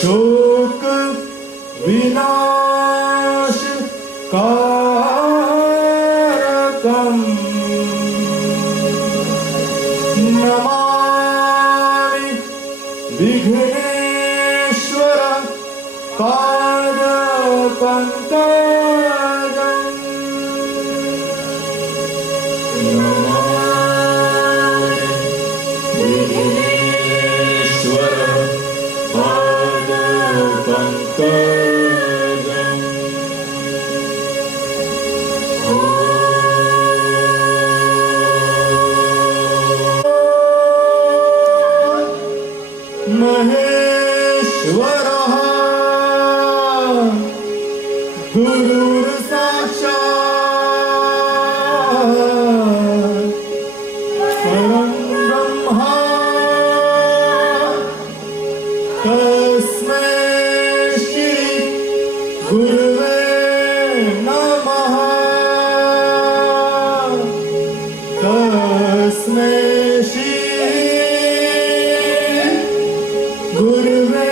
शोक विनाश कारकम् नमामि विघ्नेश्वर पादपङ्कजम् नमामि विघ्नेश्वर पादपङ्कजम् महेश्वरः गुरुर्साक्षात् परं ब्रह्मा तस्मै श्री गुरुवे नमः तस्मै श्री गुरुवे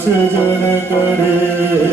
सृजन करे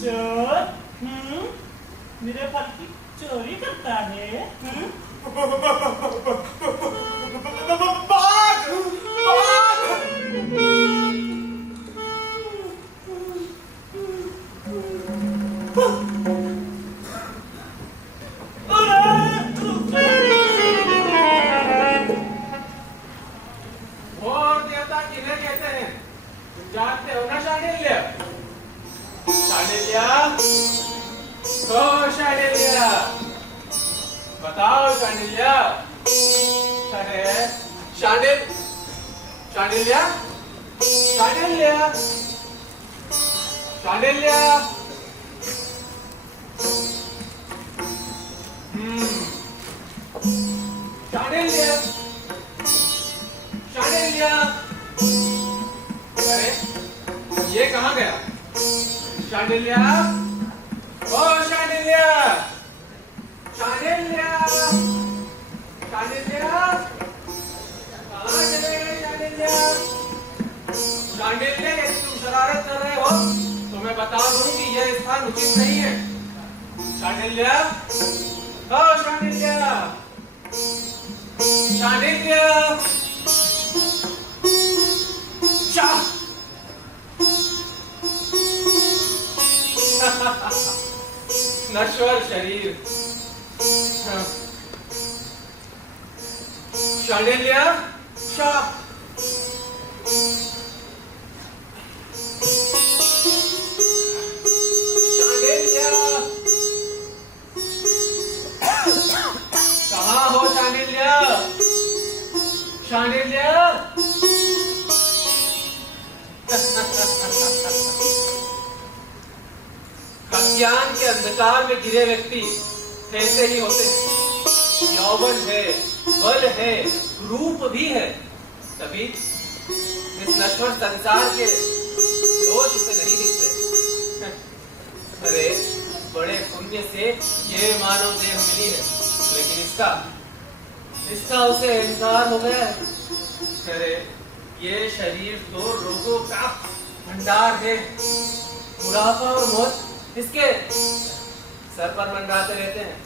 चोर मेरे फल की चोरी करता है। और देवता किन्हें कहते हैं तुम जानते हो ना शांडिल्य? शांडिल्य, ओ शांडिल्य, बताओ शांडिल्य। अरे शांडिल्य, शांडिल्य, शांडिल्य। शांडिल्य, शांडिल्य। अरे ये कहाँ गया? शांडिल्य, ओ शांडिल्य, शांडिल्य, शांडिल्य, कहाँ चले गए शांडिल्य? शांडिल्य, यदि तुम शरारत कर रहे हो तो मैं बता दूं कि यह स्थान उचित नहीं है। शांडिल्य, ओ शांडिल्य, शांडिल्य। नश्वर शरीर। शांडिल्य, शाप। शांडिल्य, कहाँ हो शांडिल्य? शांडिल्य। अज्ञान के अंधकार में गिरे व्यक्ति ऐसे ही होते हैं। यौवन है, बल है, रूप भी है, तभी इस नश्वर संसार के दोष इसे नहीं दिखते। अरे बड़े पुण्य से ये मानव देह मिली है, लेकिन इसका उसे अहंकार हो गया है। अरे ये शरीर तो रोगों का भंडार है। बुढ़ापा और मौत इसके सर पर मंडराते रहते हैं।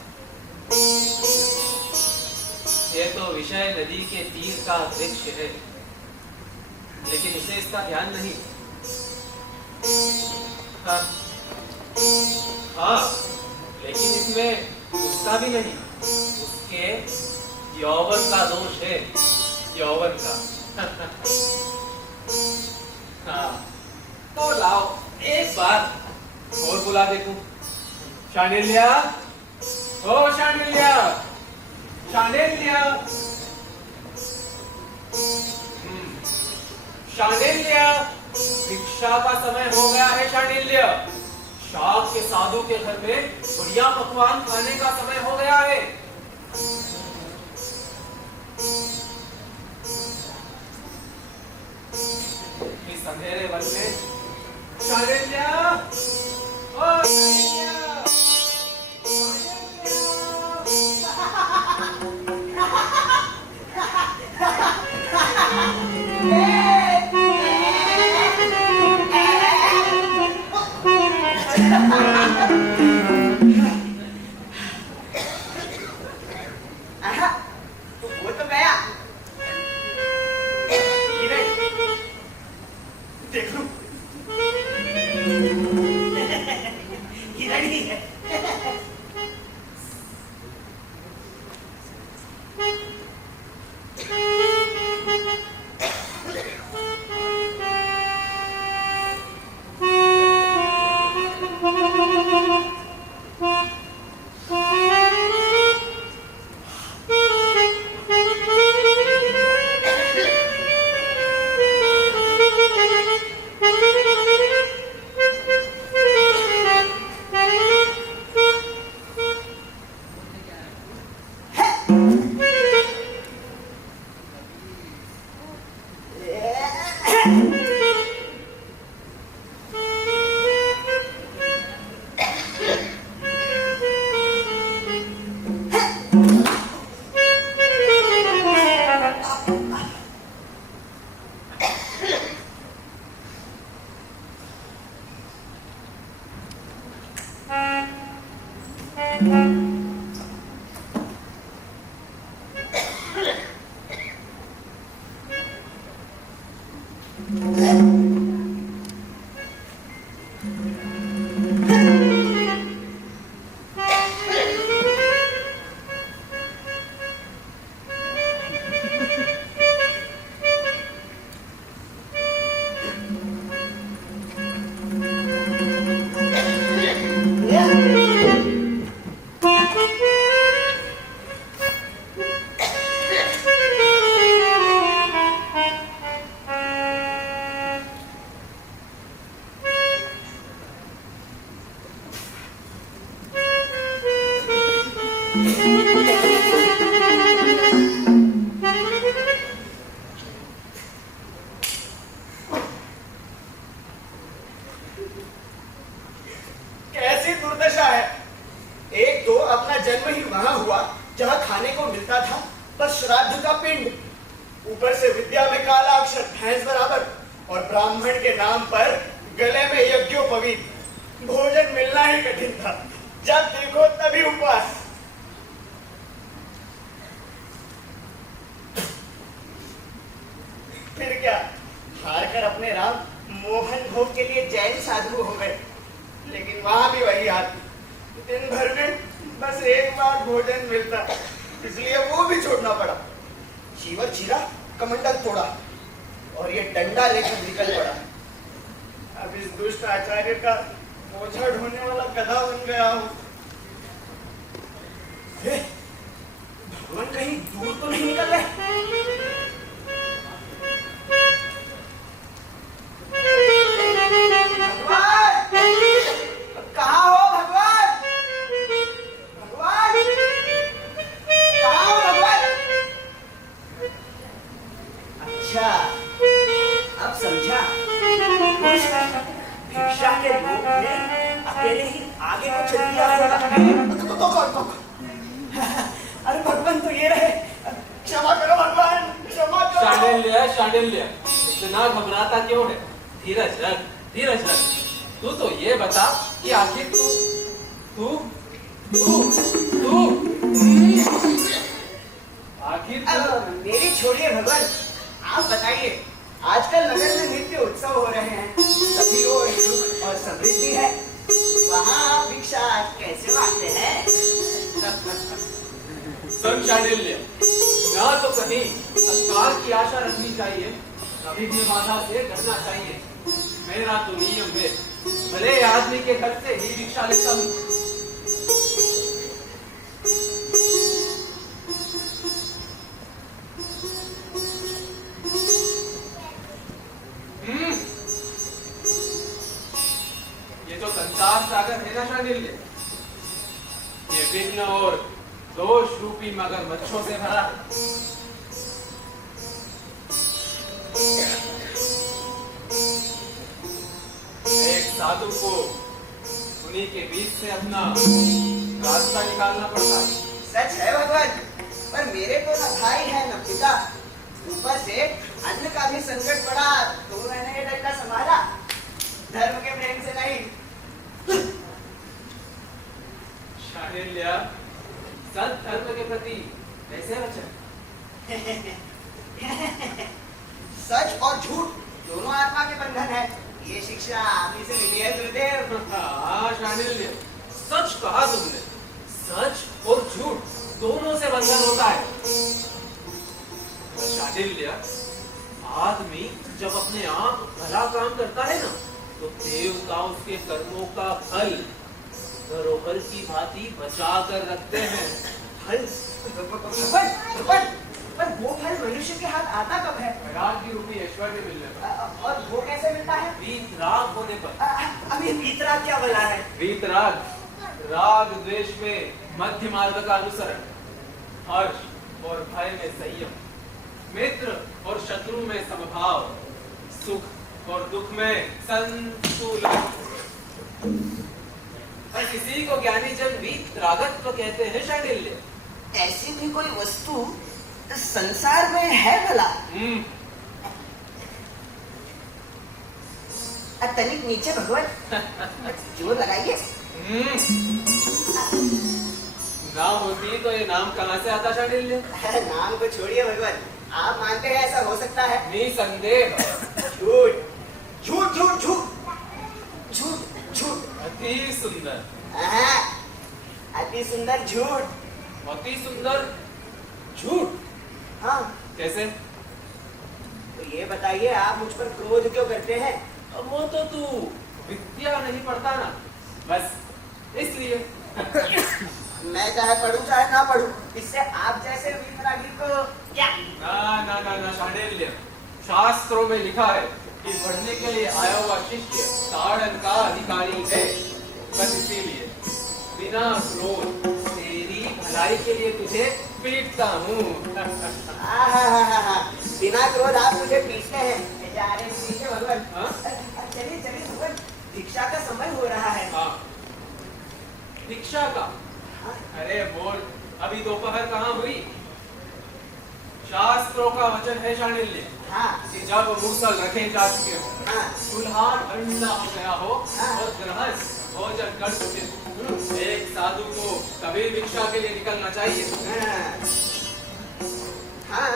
ये तो विषय नदी के तीर का वृक्ष है, लेकिन उसे इसका ध्यान नहीं। हाँ, लेकिन इसमें उसका भी नहीं, उसके यौवन का दोष है, यौवन का। हाँ, तो लाओ एक बार और बुला देखूं। शांडिल्य, ओ शांडिल्य, शांडिल्य, शांडिल्य। भिक्षा का समय हो गया है शांडिल्य। शाक के साधु के घर में बढ़िया पकवान खाने का समय हो गया है। इस अंधेरे वन में शांडिल्य, ओ शांडिल्य, वो तो गया। देख लूं। इधर ही है। कैसी दुर्दशा है। एक तो अपना जन्म ही वहां हुआ जहां खाने को मिलता था बस श्राद्ध का पिंड, ऊपर से विद्या में काला अक्षर भैंस बराबर, और ब्राह्मण के नाम पर गले में यज्ञोपवीत। भोजन मिलना ही कठिन था, जब देखो तभी उपवास। फिर क्या, हार कर अपने राम मोहन भोग के लिए जैन साधु हो गए, लेकिन वहां भी वही हाल। दिन भर में बस एक बार भोजन मिलता, इसलिए वो भी छोड़ना पड़ा। चीवर चीरा, कमंडल तोड़ा, और ये डंडा लेकर निकल पड़ा। अब इस दुष्ट आचार्य का बोझा ढोने वाला गधा बन गया हूँ। भगवान कहीं दूर तो नहीं निकल रहे? कहाँ हो भगवान? भगवान कहाँ हो भगवान? अच्छा, अब समझा। भिक्षा के रूप में अकेले ही आगे को चल दिया होगा। अरे भगवान तो ये रहे, क्षमा करो भगवान, क्षमा करो। शांडिल्य, इतना घबराता क्यों है? धीरज रख, धीरज रख। तू तो ये बता कि आखिर तू मेरी छोड़िए भगवान, आप बताइए। आजकल नगर में नित्य उत्सव हो रहे हैं, सभी ओर सुख और समृद्धि है, वहाँ आप भिक्षा कैसे मांगते हैं? सुन शांडिल्य, ना तो कहीं सत्कार की आशा रखनी चाहिए, कभी भी बाधा से डरना चाहिए। मेरा तो नियम है, भले आदमी के घर से ही भिक्षा लेता हूँ। ये तो संसार सागर है ना शांडिल्य, ये विघ्न और दोष रूपी मगरमच्छों से भरा है। एक साधु को उन्हीं के बीच से अपना रास्ता निकालना पड़ता है। सच है भगवान, पर मेरे को न भाई है न पिता, ऊपर से अन्न का भी संकट पड़ा तो मैंने ये डंडा संभाला, धर्म के प्रेम से नहीं। शांडिल्य, सत धर्म के प्रति कैसे वचन? सच और झूठ दोनों आत्मा के बंधन है, ये शिक्षा आप ही से मिली है गुरुदेव। हाँ शांडिल्य, सच कहा तुमने। सच और झूठ दोनों से बंधन होता है। शांडिल्य, आदमी जब अपने आप भला काम करता है ना, तो देवता उसके कर्मों का फल धरोहर की भांति बचा कर रखते हैं। फल? पर वो फल मनुष्य के हाथ आता कब है? वैराग्य रूपी ऐश्वर्य मिलने पर। और वो कैसे मिलता है? वीतराग होने पर। अभी वीतराग क्या बोला है? वीतराग, राग द्वेष में मध्य मार्ग का अनुसरण, हर्ष और भय में संयम, मित्र और शत्रु में समभाव, सुख और दुख में संतुलन। पर किसी को ज्ञानी जन वीतरागत्व कहते हैं शांडिल्य। ऐसी भी कोई वस्तु संसार में है भला? तनिक नीचे भगवान, जोर लगाइए। ना होती तो ये नाम कहाँ से आता शांडिल्य? नाम को छोड़िए भगवान, आप मानते हैं ऐसा हो सकता है? निसंदेह। झूठ झूठ झूठ झूठ झूठ झूठ। अति सुंदर। अति सुंदर झूठ। अति सुंदर झूठ। हाँ, कैसे? तो ये बताइए आप मुझ पर क्रोध क्यों करते हैं? अब वो तो तू विद्या नहीं पढ़ता ना, बस इसलिए। मैं चाहे पढ़ूं चाहे ना पढ़ूं, इससे आप जैसे वीतरागी को क्या? ना ना ना ना शांडिल्य, शास्त्रों में लिखा है कि पढ़ने के लिए आया हुआ शिष्य ताड़न का अधिकारी है। बस इसीलिए बिना क्रोध तेरी भलाई के लिए तुझे पीटता हूँ। बिना क्रोध आप मुझे पीटते हैं। जा रहे हैं पीछे भगवान। हाँ? चलिए चलिए भगवान, दीक्षा का समय हो रहा है। हाँ, दीक्षा का? अरे बोल, अभी दोपहर कहाँ हुई? शास्त्रों का वचन है शांडिल्य हाँ, कि जब मूसल रखे जा चुके हो, हाँ, कुल्हाड़ ठंडा हो गया हो हाँ। और गृहस्थ भोजन कर चुके हो, एक साधु को कभी भिक्षा के लिए निकलना चाहिए। हाँ,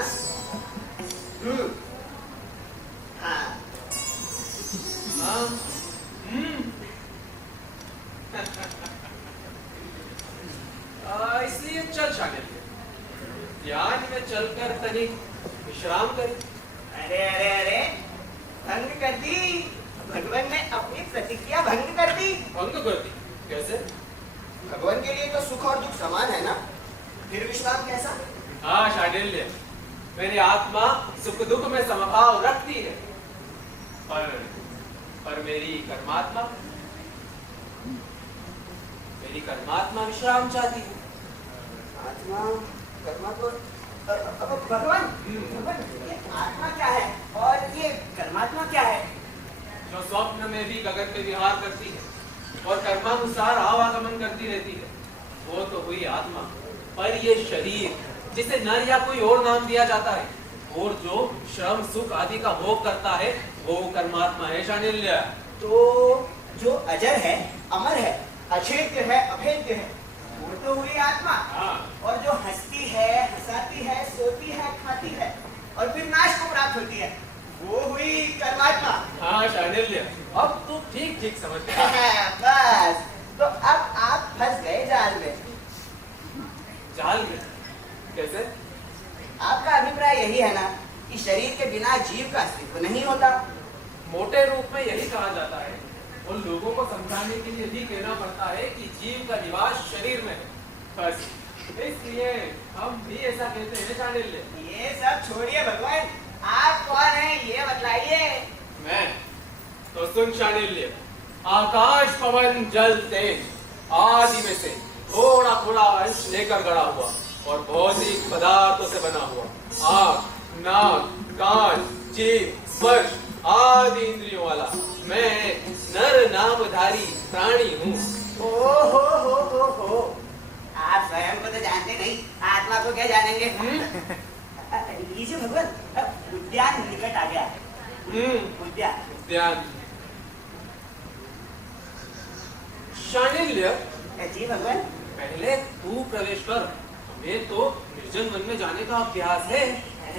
हाँ, हाँ, इसलिए चल शांडिल्य, ध्यान में चलकर तनिक विश्राम करें। अरे अरे अरे, भंग कर दी भगवान ने, अपनी प्रतिज्ञा भंग कर दी। भंग कर दी? कैसे? भगवान के लिए तो सुख और दुख समान है ना, फिर विश्राम कैसा? हाँ शांडिल्य, मेरी आत्मा सुख दुख में समभाव रखती है, पर मेरी कर्मात्मा विश्राम चाहती है। आत्मा कर्मा तो भगवान, ये आत्मा क्या है और ये कर्मात्मा क्या है? जो स्वप्न में भी गगन में विहार करती है और कर्मानुसार आवागमन करती रहती है, वो तो हुई आत्मा। पर ये शरीर, जिसे नर या कोई और नाम दिया जाता है, और जो श्रम सुख आदि का भोग करता है, वो कर्मात्मा है शांडिल्य। तो जो अजर है, अमर है, अछेद्य है, अभेद्य है, वो तो हुई आत्मा। हाँ। और जो हंसती है, हंसाती है, सोती है, खाती है और फिर नाश को प्राप्त होती है, वो हुई कर्मात्मा। हाँ शांडिल्य, अब तू ठीक ठीक समझ गया। बस, तो अब आप फंस गए जाल में। जाल में? कैसे? आपका अभिप्राय यही है ना कि शरीर के बिना जीव का अस्तित्व नहीं होता? मोटे रूप में यही कहा जाता है, उन लोगों को समझाने के लिए भी कहना पड़ता है कि जीव का निवास शरीर में है, बस इसलिए हम भी ऐसा कहते हैं शांडिल्य। ये सब छोड़िए भगवान, आप कौन हैं ये बतलाइए। मैं तो सुन शांडिल्य, आकाश पवन जल तेज आदि में से थोड़ा थोड़ा अंश लेकर गढ़ा हुआ और भौतिक पदार्थों से बना हुआ आँख, नाक, कान, जीभ, स्पर्श आदि इंद्रियों वाला मैं नर नामधारी प्राणी हूँ। हो, आप स्वयं को तो जानते नहीं, आत्मा को क्या जानेंगे? लीजिए भगवान, उद्यान निकट आ गया। उद्यान। शांडिल्य, जी भगवान। पहले तू प्रवेश कर, हमें तो निर्जन वन में जाने का अभ्यास है।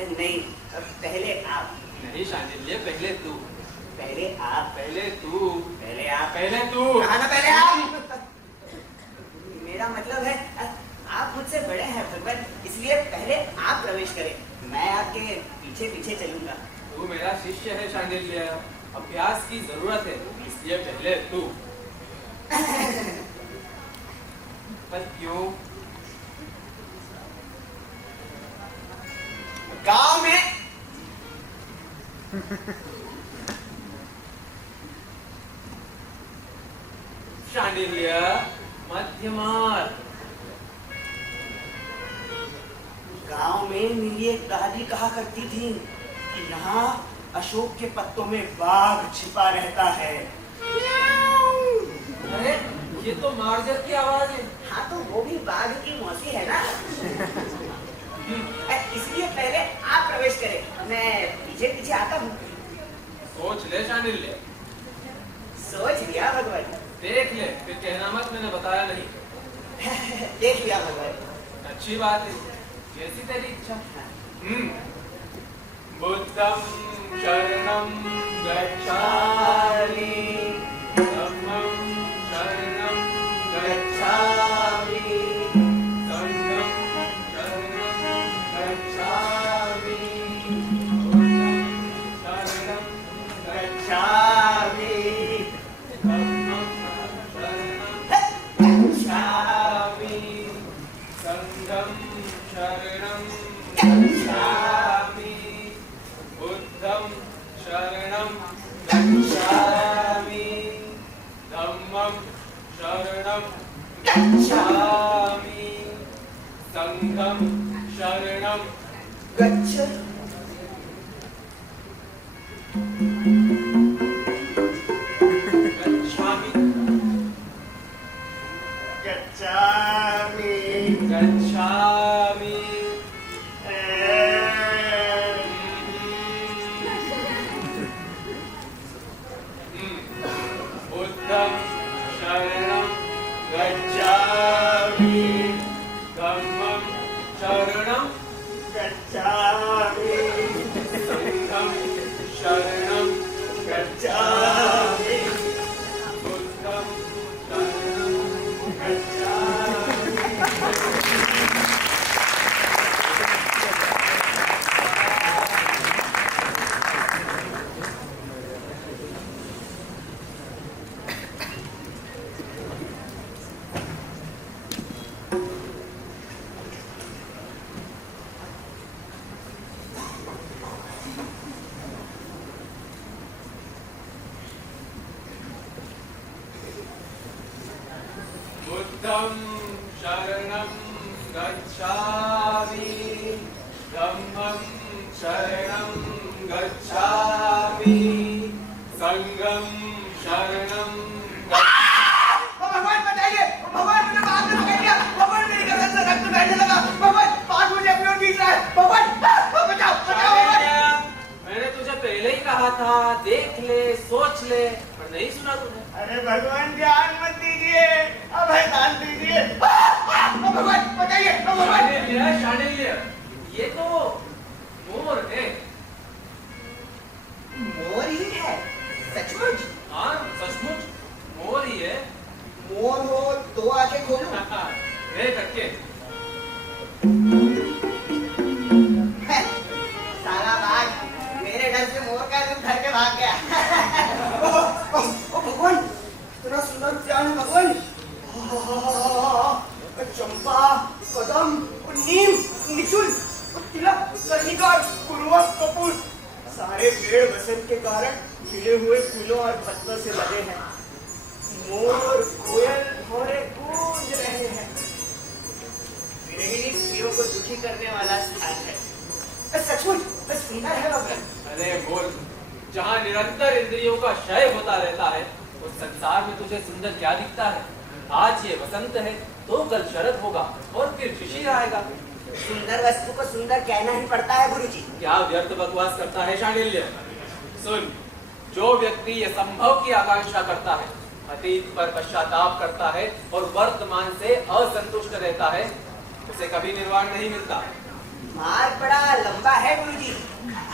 नहीं, पहले आप। नहीं शांडिल्य, पहले तू। पहले आप। पहले तू। पहले आप। पहले तू। कहा ना पहले आप। मेरा मतलब है आप मुझसे बड़े हैं भगवान, इसलिए पहले आप प्रवेश करें, मैं आपके पीछे पीछे चलूंगा। तू मेरा शिष्य है शांडिल्य, अभ्यास की जरूरत है, इसलिए पहले तू। पर क्यों? गांव में शांडिल्य, मध्यमार। गांव में मेरी एक दादी कहा करती थी कि यहाँ अशोक के पत्तों में बाघ छिपा रहता है। अरे ये तो मार्जर की आवाज है। हाँ, तो वो भी बाघ की मौसी है ना। इसलिए पहले आप प्रवेश करें, मैं पीछे पीछे आता हूँ। सोच ले शांडिल्य। सोच लिया भगवान। देख ले, फिर कहना मत मैंने बताया नहीं। देख लिया भगवान। अच्छी बात है, जैसी तेरी इच्छा। बुद्धं शरणं गच्छामि, धम्मं शरणं गच्छामि, संघं शरणं गच्छामि, बुद्धं शरणं गच्छामि, धम्मं शरणं गच्छामि, संघं शरणं गच्छामि, बुद्धं शरणं गच्छामि, धम्मं शरणं गच्छामि, संघं शरणं गच्छ। गच्छामि, गच्छामि, गच्छामि। बुद्धं शरणं गच्छामि, धम्मं शरणं गच्छामि, संघं शरणं गच्छामि, बुद्धं शरणं गच्छामि। बुद्धं शरणं गच्छामि, धम्मं शरणं गच्छामि, संघं शरणं भगवान बताइए, भगवान मुझे बात में पकड़ लिया, भगवान मेरी गर्दन से रक्त बहने लगा, भगवान पास मुझे अपनी ओर खींच रहा है, भगवान बचाओ बचाओ भगवान। मैंने तुझे पहले ही कहा था, देख ले, सोच ले, पर नहीं सुना तूने। अरे भगवान ध्यान मत दीजिए, अब है दान दीजिए। भगवान बताइए, भगवान। शांडिल्य, ये तो मोर है। मोर ही है, सचमुच? हाँ, सचमुच मोर ही है। मोर हो तो आंखें खोलूं? ये करके साला बाघ मेरे डर से मोर का रूप धर के भाग गया। ओ भगवान, इतना सुंदर उद्यान है भगवान। चंपा, कदम, नीम, निचुल, तिलक, कनिका, कुरुआ, कपूर, सारे पेड़ बसंत के कारण खिले हुए फूलों और पत्तों से लगे हैं। मोर, कोयल, भौरे गूंज रहे हैं। विरहिणी स्त्रियों को दुखी करने वाला स्थान है। सचमुच बस सुंदर है भगवान। अरे बोल, जहाँ निरंतर इंद्रियों का क्षय होता रहता है, उस संसार में तुझे सुंदर क्या दिखता है? आज ये वसंत है, तो कल शरद होगा और फिर शिशिर आएगा। सुंदर वस्तु को सुंदर कहना ही पड़ता है गुरुजी। क्या व्यर्थ बकवास करता है शांडिल्य? सुन, जो व्यक्ति ये संभव की आकांक्षा करता है, अतीत पर पश्चाताप करता है और वर्तमान से असंतुष्ट रहता है, उसे कभी निर्वाण नहीं मिलता। मार्ग बड़ा लंबा है गुरुजी,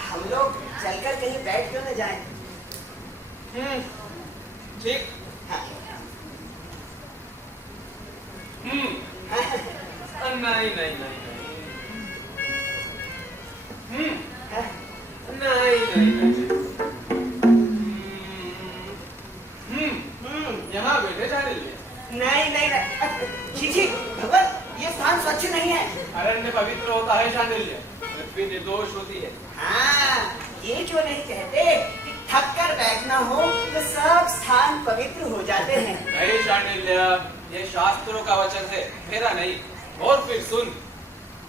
हम लोग चलकर कहीं बैठ क्यों न जाएं? ठीक। हाँ। नहीं नहीं नहीं नहीं नहीं नहीं, यहाँ बैठे शांडिल्य। नहीं नहीं नहीं, छी छी भगवान, ये स्थान स्वच्छ नहीं है। अरण्य पवित्र होता है शांडिल्य, पृथ्वी निर्दोष होती है। हाँ, ये क्यों नहीं कहते कि थक कर बैठना हो तो सब स्थान पवित्र हो जाते हैं। नहीं शांडिल्य, ये शास्त्रों का वचन है, मेरा नहीं। और फिर सुन,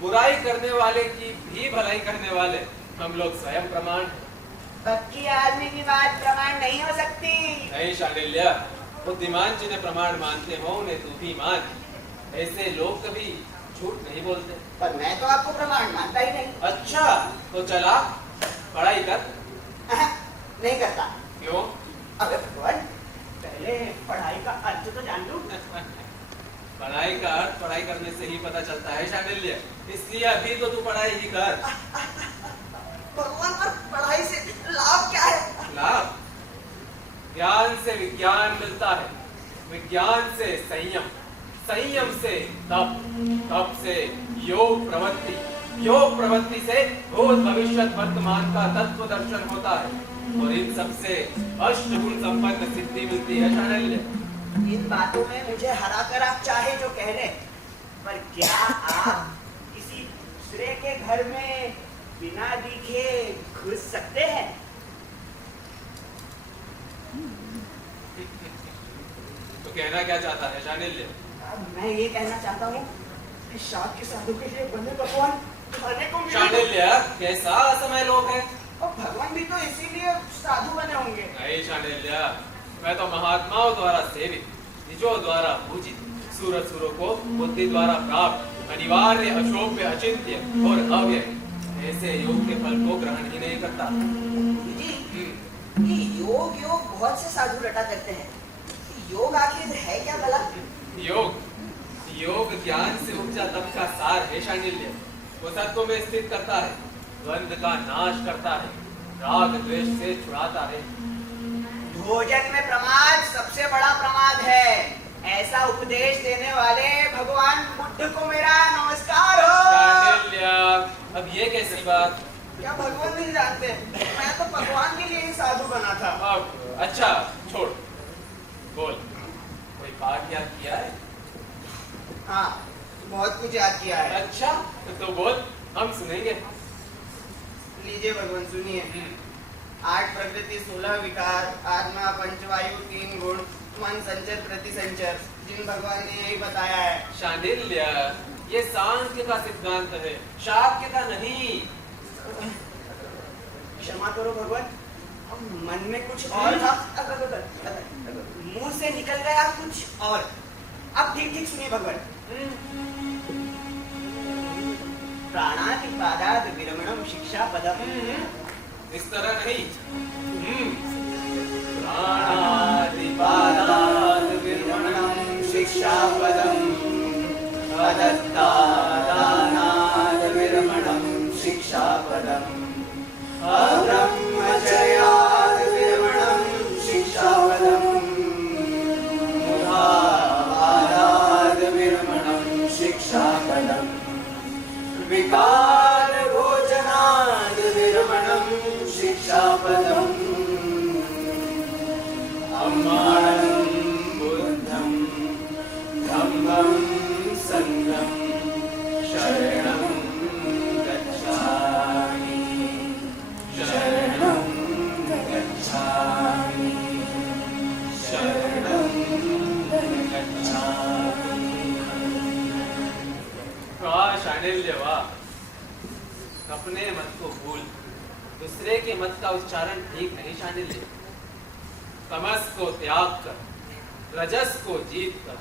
बुराई करने वाले की भी भलाई करने वाले हम लोग स्वयं प्रमाण हैं। पक्की आदमी की बात प्रमाण नहीं हो सकती। नहीं शांडिल्य, बुद्धिमान जिन्हें प्रमाण मानते हो उन्हें तू भी मान। ऐसे लोग कभी झूठ नहीं बोलते। पर मैं तो आपको प्रमाण मानता ही नहीं। अच्छा, तो चला पढ़ाई कर। नहीं करता। क्यों? अबे भगवान, पहले पढ़ाई का अर्थ तो जान लूं। पढ़ाई का अर्थ पढ़ाई करने से ही पता चलता है शांडिल्य, इसलिए अभी तो तू पढ़ाई ही कर। भगवान, पर पढ़ाई से लाभ क्या है? लाभ? ज्ञान से विज्ञान मिलता है, विज्ञान से संयम, संयम से तप, तप से योग प्रवृत्ति, योग प्रवृत्ति से भूत भविष्य वर्तमान का तत्व दर्शन होता है, और इन सब से अष्टगुण संपन्न सिद्धि मिलती है शांडिल्य। इन बातों में मुझे हरा कर आप चाहे जो कह लें, पर क्या आप किसी दूसरे के घर में बिना दिखे घुस सकते हैं? तो कहना क्या चाहता है शांडिल्य? मैं ये कहना चाहता हूँ कि शाद के साधु के लिए बने पकवान खाने को मिले। शांडिल्य, कैसा असमय लोग हैं। और भगवान भी तो इसीलिए साधु बने होंगे। नहीं शांडिल्य, मैं तो महात्माओं द्वारा सेवित, निजों द्वारा पूजित, सूरज सुरों को बुद्धि द्वारा प्राप्त, अनिवार्य, अशोभ्य, अचिंत्य और अव्यय ऐसे योग के फल को ग्रहण ही नहीं करता। जी, योग योग बहुत से साधु रटा करते हैं, योग आखिर है क्या भला? योग, योग ज्ञान से उपजा तप का सार है शांडिल्य। वो सत्व में स्थित करता है, द्वंद्व का नाश करता है, राग द्वेष से छुड़ाता है। भोजन में प्रमाद सबसे बड़ा प्रमाद है, ऐसा उपदेश देने वाले भगवान बुद्ध को मेरा नमस्कार हो। शांडिल्य, अब ये कैसी बात? क्या भगवान नहीं जानते? मैं तो भगवान के लिए ही साधु बना था। अब अच्छा छोड़, बोल, कोई पाठ याद किया है? हाँ, बहुत कुछ याद किया है। अच्छा तो बोल, हम सुनेंगे। लीजिए भगवान, सुनिए। 8 प्रकृति 16 विकार, आत्मा पंचवायु 3 गुण, मन संचर प्रति संचर, जिन भगवान ने यही बताया है। शांडिल्य, ये सांख्य का सिद्धांत है, शाक्य का नहीं। क्षमा करो भगवान, मन में कुछ और था, मुंह से निकल गया कुछ और। अब ठीक ठीक सुनिए भगवान। प्राणातिपादाद विरमणम शिक्षा पदम। इस तरह नहीं। प्राणातिपादाद विरमणम शिक्षा पदम, अदत्तादानाद विरमणम शिक्षा पदम, अब्रह्मचर्याद विरमणम शिक्षा पदम, मुधावादाद विरमणम शिक्षा पदम, विकार भोजनाद विरमणम शिक्षा पदम, अम्मानं बुद्धं धम्मं संघं शरणं गच्छामि, शरणं गच्छामि, शरणं गच्छामि। वाह शांडिल्य वाह, अपने मत को भूल, दूसरे के मत का उच्चारण ठीक नहीं शांडिल्य। तमस को त्याग कर, रजस को जीत कर,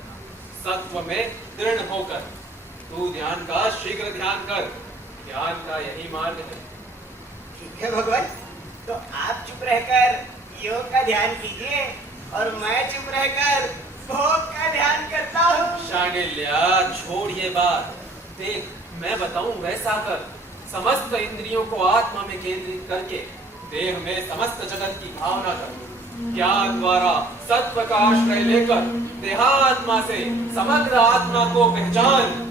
सत्व में दृढ़ होकर तू ध्यान का शीघ्र ध्यान कर, ध्यान का यही मार्ग है। ठीक है भगवान, तो आप चुप रहकर योग का ध्यान कीजिए और मैं चुप रहकर भोग का ध्यान करता हूँ। शांडिल्य, छोड़ ये बात, देख मैं बताऊं वैसा कर। समस्त इंद्रियों को आत्मा में केंद्रित करके देह में समस्त जगत की भावना कर, ज्ञान द्वारा सत्व का आश्रय लेकर देहात्मा से समग्र आत्मा को पहचान।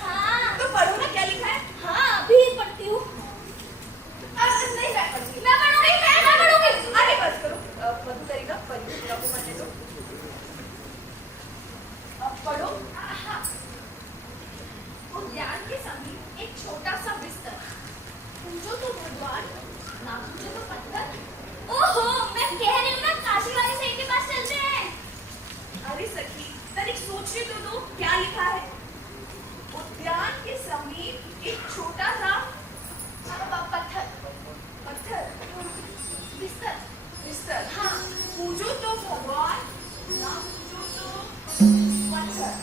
हाँ तो पढ़ो ना क्या लिखा है। हाँ अभी पढ़ती हूँ। नहीं मैं पढ़ूंगी। मैं पढ़ूंगी। आगे बस करो। मधुकरिका परियोजना को पढ़ने दो। अब पढ़ो। उद्यान के समीप एक छोटा सा बिस्तर, पूजो तो भगवान, ना पूजो तो पत्थर। ओहो मैं कह रही हूँ ना, काशी वाले सेठ के पास चलते हैं। अरे सखी तनिक सोचने तो दो क्या लिखा है। उद्यान के समीप एक छोटा सा पत्थर पत्थर बिस्तर। बिस्तर। हाँ पूजो तो भगवान, ना पूजो तो पत्थर।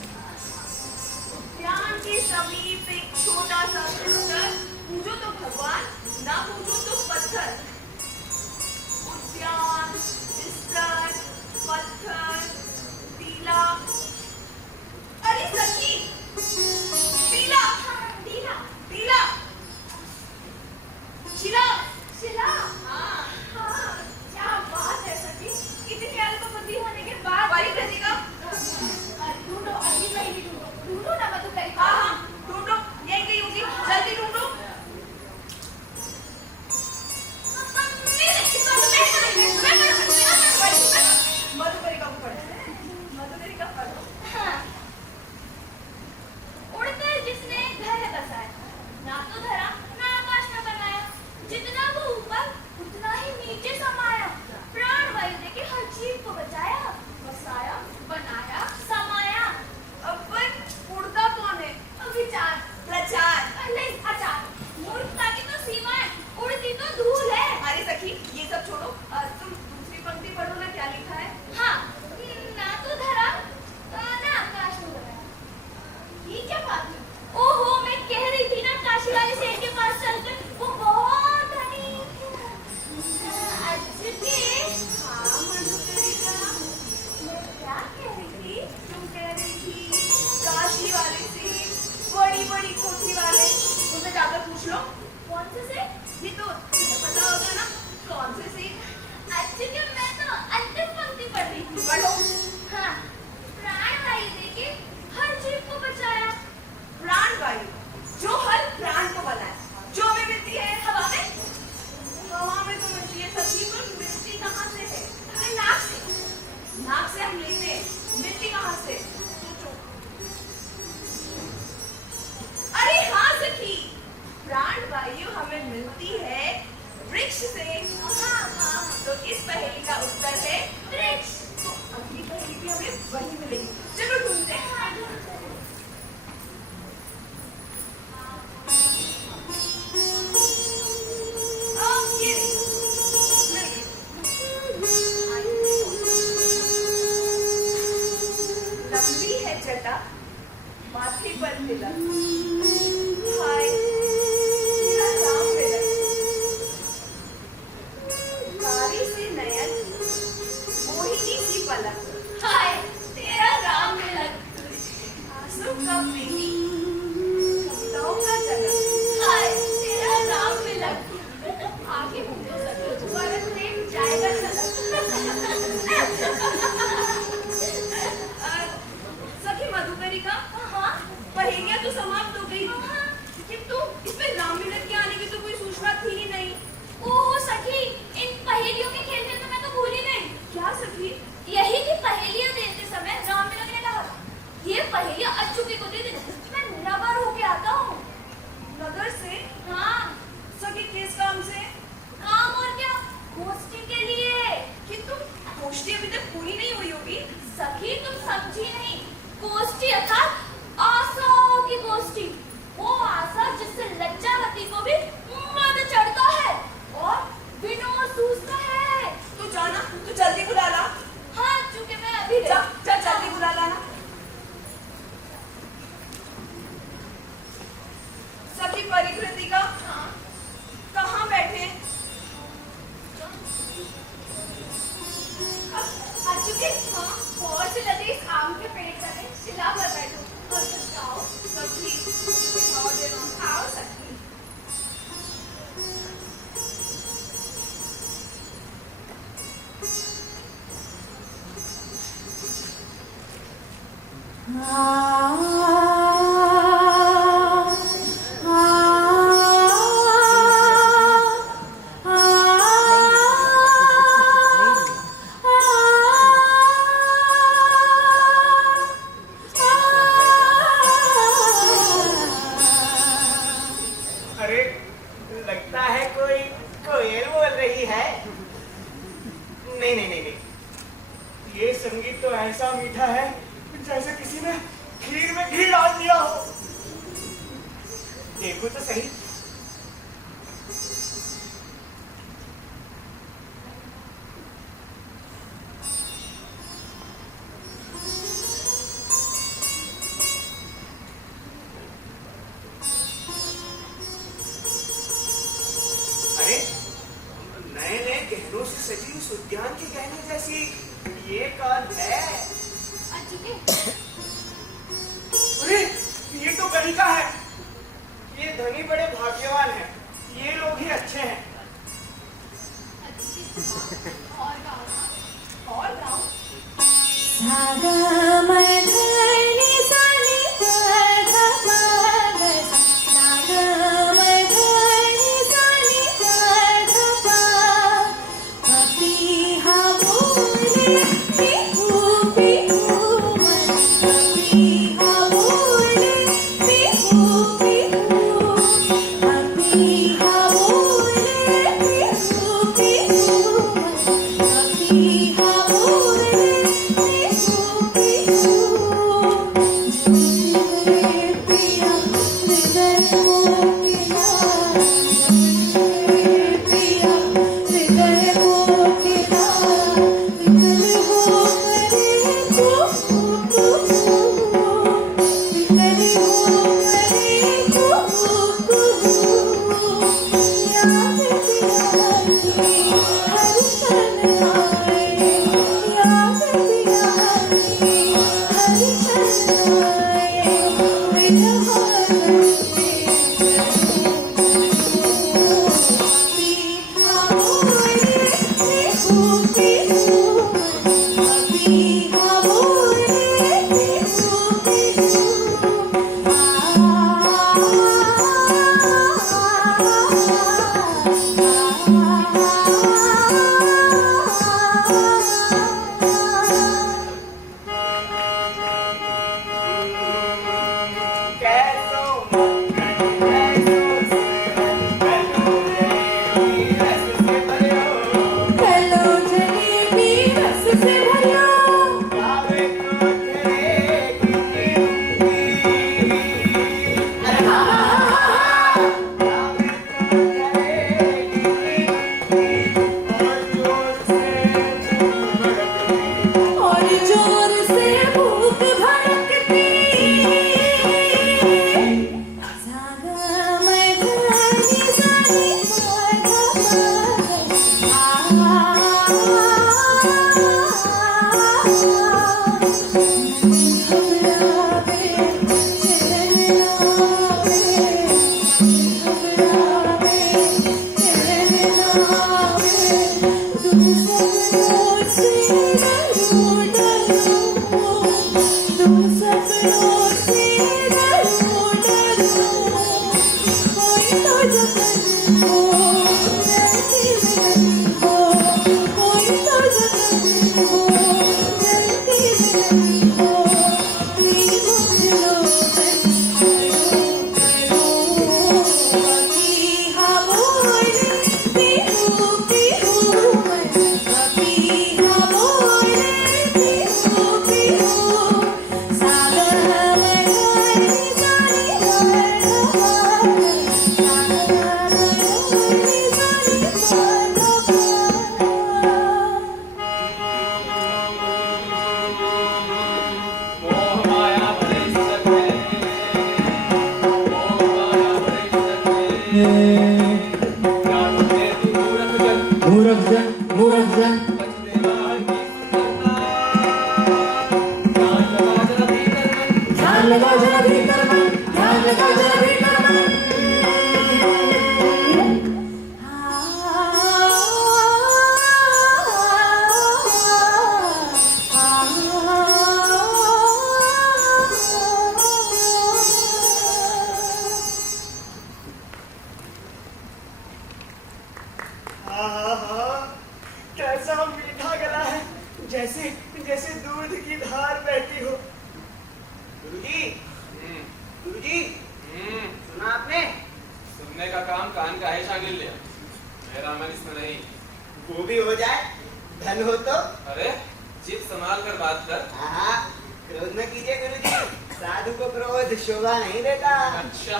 उद्यान के समीप एक छोटा सा बिस्तर, पूजो तो भगवान, ना पूजो तो पत्थर। उद्यान, बिस्तर, पत्थर, टीला। अरे सखी टीला, टीला टीला, शिला। शिला। हाँ हाँ क्या बात है सखी, इतनी अल्पबुद्धि होने के बाद परिकृतिका। ढूंढो, अभी पहली ढूंढो ना मधुकरिका। हाँ हाँ ढूंढो, यहीं कहीं होगी, जल्दी ढूंढो। मधुकरिका को पढ़ो। मधुकरिका पढ़ो। हाँ। उड़कर जिसने घर बसाया, ना तो धरा ना आकाश में बनाया, जितना वो ऊपर उतना ही नीचे समाया, प्राण वायु देके हर जीव को बचाया, बसाया बनाया समाया। अपन उड़ता कौन है? विचार प्रचार। नहीं आचार, मूर्खता की तो सीमा है, उड़ती तो धूल है। अरे सखी ये सब छोड़ो, तुम दूसरी पंक्ति पढ़ो ना क्या लिखा है। हाँ ना तो धरा ना आकाश में बनाया। ये क्या बात है? ओहो मैं कह रही थी ना, काशी वाले सेठ के पास चलते, वो बहुत धनी अजके। हाँ मधुकरिका, मैं क्या कह रही थी? तुम कह रही थी काशी वाले से, बड़ी बड़ी कोठी वाले, उनसे जाकर पूछ लो। कौन से सेठ? ये तो तुम्हें पता होगा ना कौन से से। अजके मैं तो अंतिम पंक्ति पढ़ रही थी। पढ़ो। हाँ प्राण वायु देके हर जीव को बचाया। प्राण वायु जो हर प्राण को बनाए, जो हमें मिलती है हवा में। हवा में तो मिलती है सभी, पर मिलती कहाँ से है? अरे नाक से। नाक से हम लेते हैं, मिलती कहाँ से? सोचो। अरे हाँ सखी, प्राण वायु हमें मिलती है वृक्ष से। हाँ हाँ तो इस पहेली का उत्तर है वृक्ष। तो अगली पहेली भी हमें वही मिलेगी। चलो ढूंढते हैं। ये मिल गई। लंबी है जटा, माथे पर तिलक, हाय तेरा राम तिलक, कारी सी नयन, मोहिनी सी पलक, हाय तेरा राम तिलक। आंसू का प्रीति, कविताओं का जनक। हाय तेरा राम तिलक। आगे बढ़ो सखी, भारत में जाएगा चलक। सखी मधुकरिका, हाँ पहेलियां तो समाप्त हो गई, हाँ। किंतु इसमें राम मिलत के आने की तो कोई सूचना थी ही नहीं। ओहो सखी, इन पहेलियों के खेल में तो मैं तो भूल ही गई। क्या सखी? यही की पहेलियां देते समय राम मिलक ने कहा, ये पहेलियां अचूके को दे देना, मैं नगर होके आता हूँ। नगर से? हाँ सखी किस काम से? काम और क्या, गोष्ठी के लिए। किंतु गोष्ठी अभी तक पूरी नहीं हुई होगी। सखी तुम समझी नहीं, गोष्ठी अर्थात आशाओं की गोष्ठी, वो आशा जिससे लज्जावती को भी मद चढ़ता है और विनोद सूझता है। तू जाना, तू जल्दी बुला ला। हाँ चूंकि मैं अभी जा जा जल्दी बुला लाना। सखी परिकृतिका, हाँ कहाँ बैठे? चूंकि हाँ बहुत से लगे इस आम के पेड़ तले शिला पर बैठो और कुछ खाओ। सखी दिखाओ देना। खाओ सखी। आ ऐसा मीठा है जैसे किसी ने खीर में घी डाल दिया हो। देखो तो सही। अरे नए नए गहनों से सजी उस उद्यान के गहने जैसी ये कौन है? अरे ये तो गणिका है। ये धनी बड़े भाग्यवान हैं। ये लोग ही अच्छे हैं। और गाओ। जिद संभाल कर बात कर। हाँ, क्रोध न कीजिए गुरुजी, साधु को क्रोध शोभा नहीं देता। अच्छा,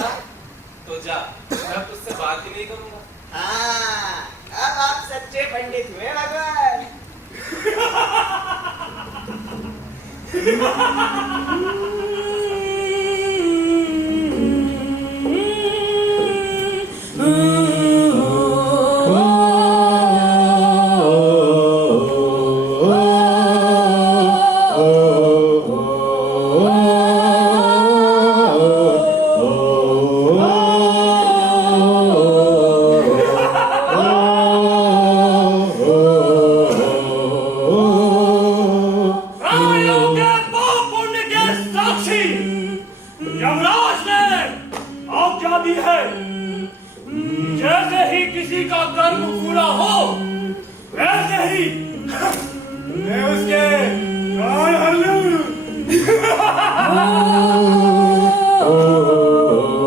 तो जा, मैं तुझसे बात ही नहीं करूंगा। हाँ, अब आप सच्चे पंडित हुए भगवान। प्राणियों के पाप पुण्य के साक्षी यमराज ने आज्ञा दी है, जैसे ही किसी का कर्म पूरा हो वैसे ही मैं उसके प्राण हर लूं।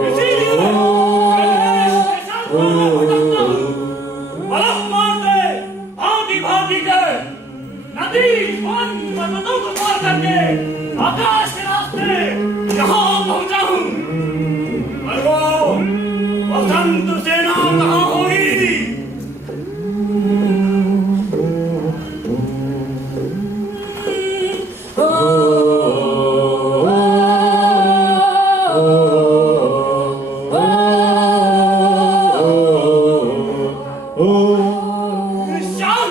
इसीलिए मैं इसके साथ भटकता हूं। बलफ मारते भांति भांति के नदी वन पर्वतों को पार करके आकाश के रास्ते यहाँ पहुंचा हूँ। वसंत सेना कहाँ होगी? श्याम,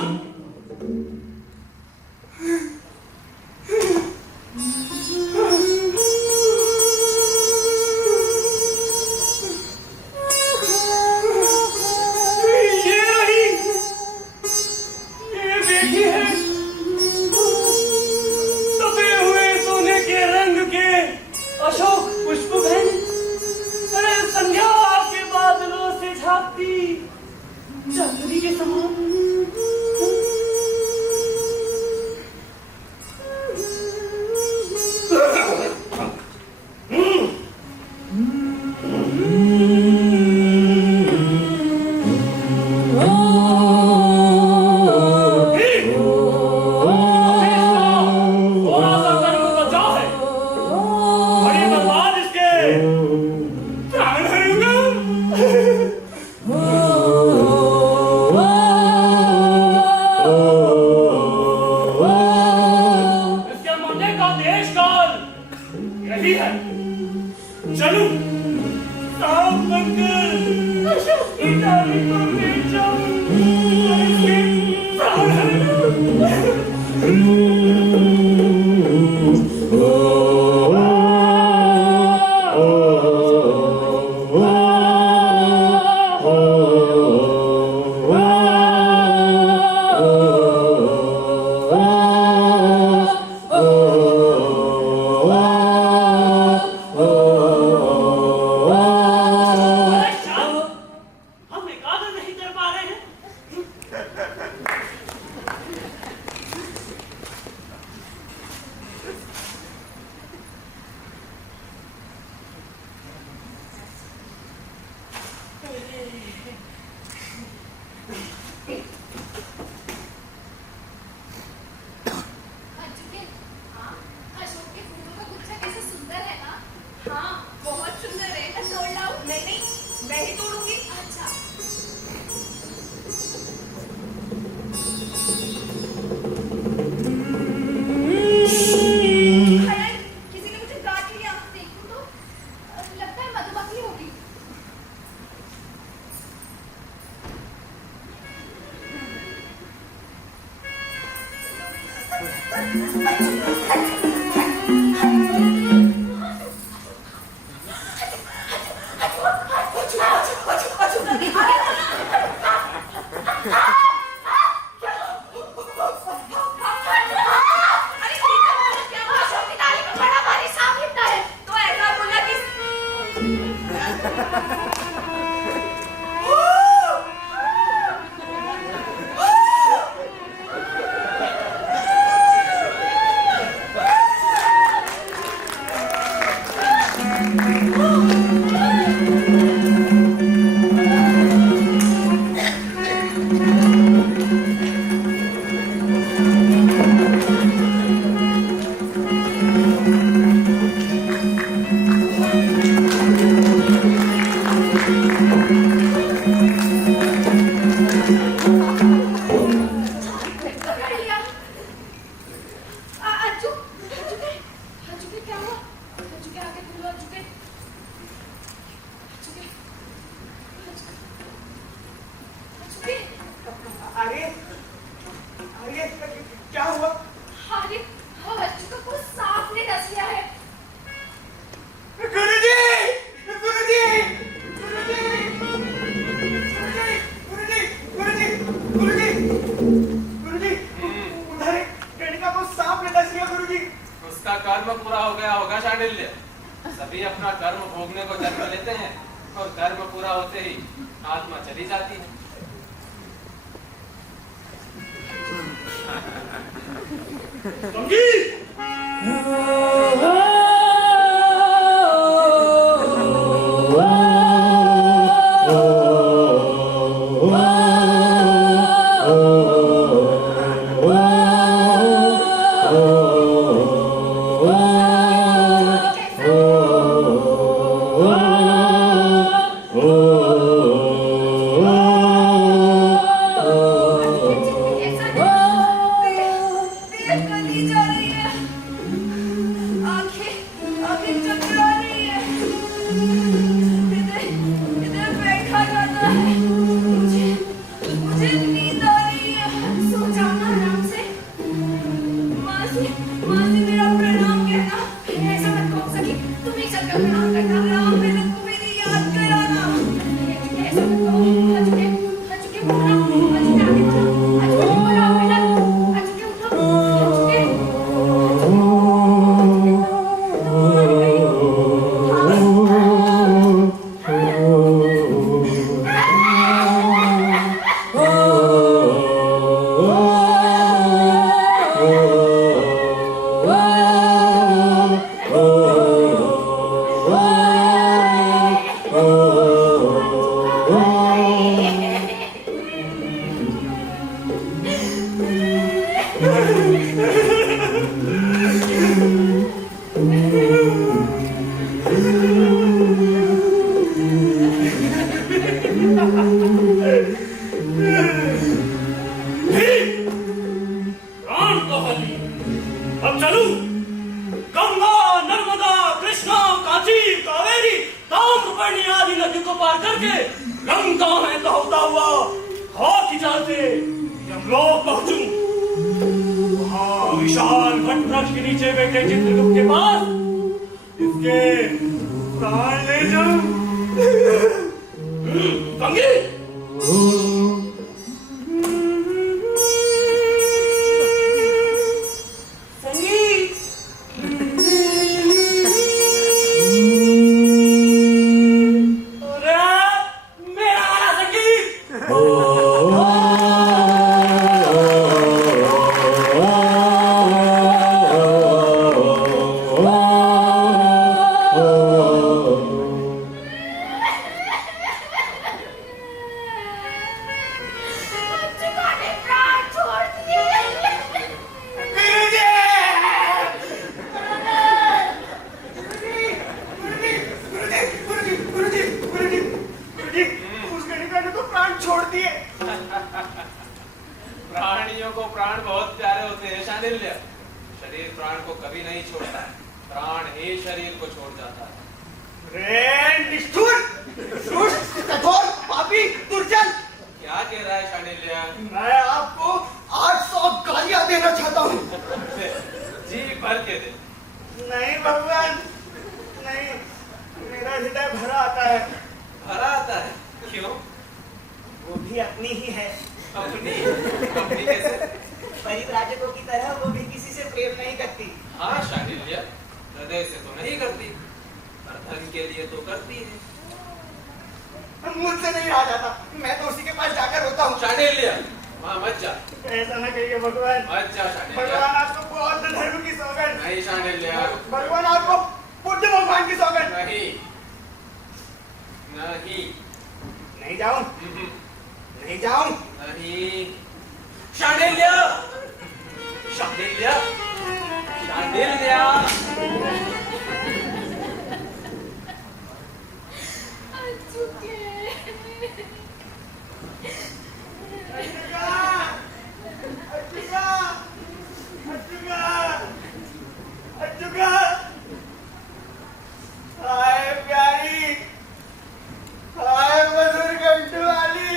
ये रही, ये बेटी है, तपे हुए सोने के रंग के अशोक पुष्प बहन। अरे संध्या के बादलों से झांकती चांदनी के समान। थोड़ा सा कर्म बचा है, बड़ी बर्बाद इसके प्राण हरूंगा। इसके मरने का देश काल यही है। चलो साफ बनकर अशोक की डाली को बेच जाऊं, इसके प्राण हरूंगा। अरे श्याम, हम एकाग्र नहीं कर पा रहे हैं। अंजुके, हाँ, अशोक के फूलों का गुच्छा कैसा सुंदर है ना? हाँ, बहुत सुंदर है। मैं तोड़ लाऊं? नहीं, मैं ही तोड़ूंगी। अच्छा। हाय, किसी ने मुझे काट लिया। देखूं तो लगता है मधुमक्खी होगी। शांडिल्य, सभी अपना कर्म भोगने को जन्म लेते हैं और कर्म पूरा होते ही आत्मा चली जाती है। संगीत प्राणियों को प्राण बहुत प्यारे होते हैं शांडिल्य। शरीर प्राण को कभी नहीं छोड़ता है, प्राण ही शरीर को छोड़ जाता है। कठोर पापी दुर्जन, क्या कह रहा है शांडिल्य? मैं आपको 800 गालियां देना चाहता हूँ। जी भर के दे। नहीं भगवान नहीं, मेरा हृदय भरा आता है। भरा आता है? क्यों? वो भी अपनी ही है। अपनी? अपनी कैसे? परिव्राजकों की तरह वो भी किसी से प्रेम नहीं करती। हाँ शांडिल्य, हृदय से तो नहीं करती, पर धन के लिए तो करती है। मुझसे नहीं रहा जाता, मैं तो उसी के पास जाकर रोता हूँ। शांडिल्य, वहाँ मत जा। ऐसा ना कहिए भगवान। मत जा शांडिल्य। भगवान आपको बौद्ध धर्म की सौगंध। नहीं शांडिल्य। भगवान आपको बुद्ध भगवान की सौगंध। नहीं नहीं। नहीं जाऊं, नहीं जाऊं। नहीं शांडिल्य, शांडिल्य, शांडिल्य। हाय प्यारी, हाय मधुर कंठ वाली।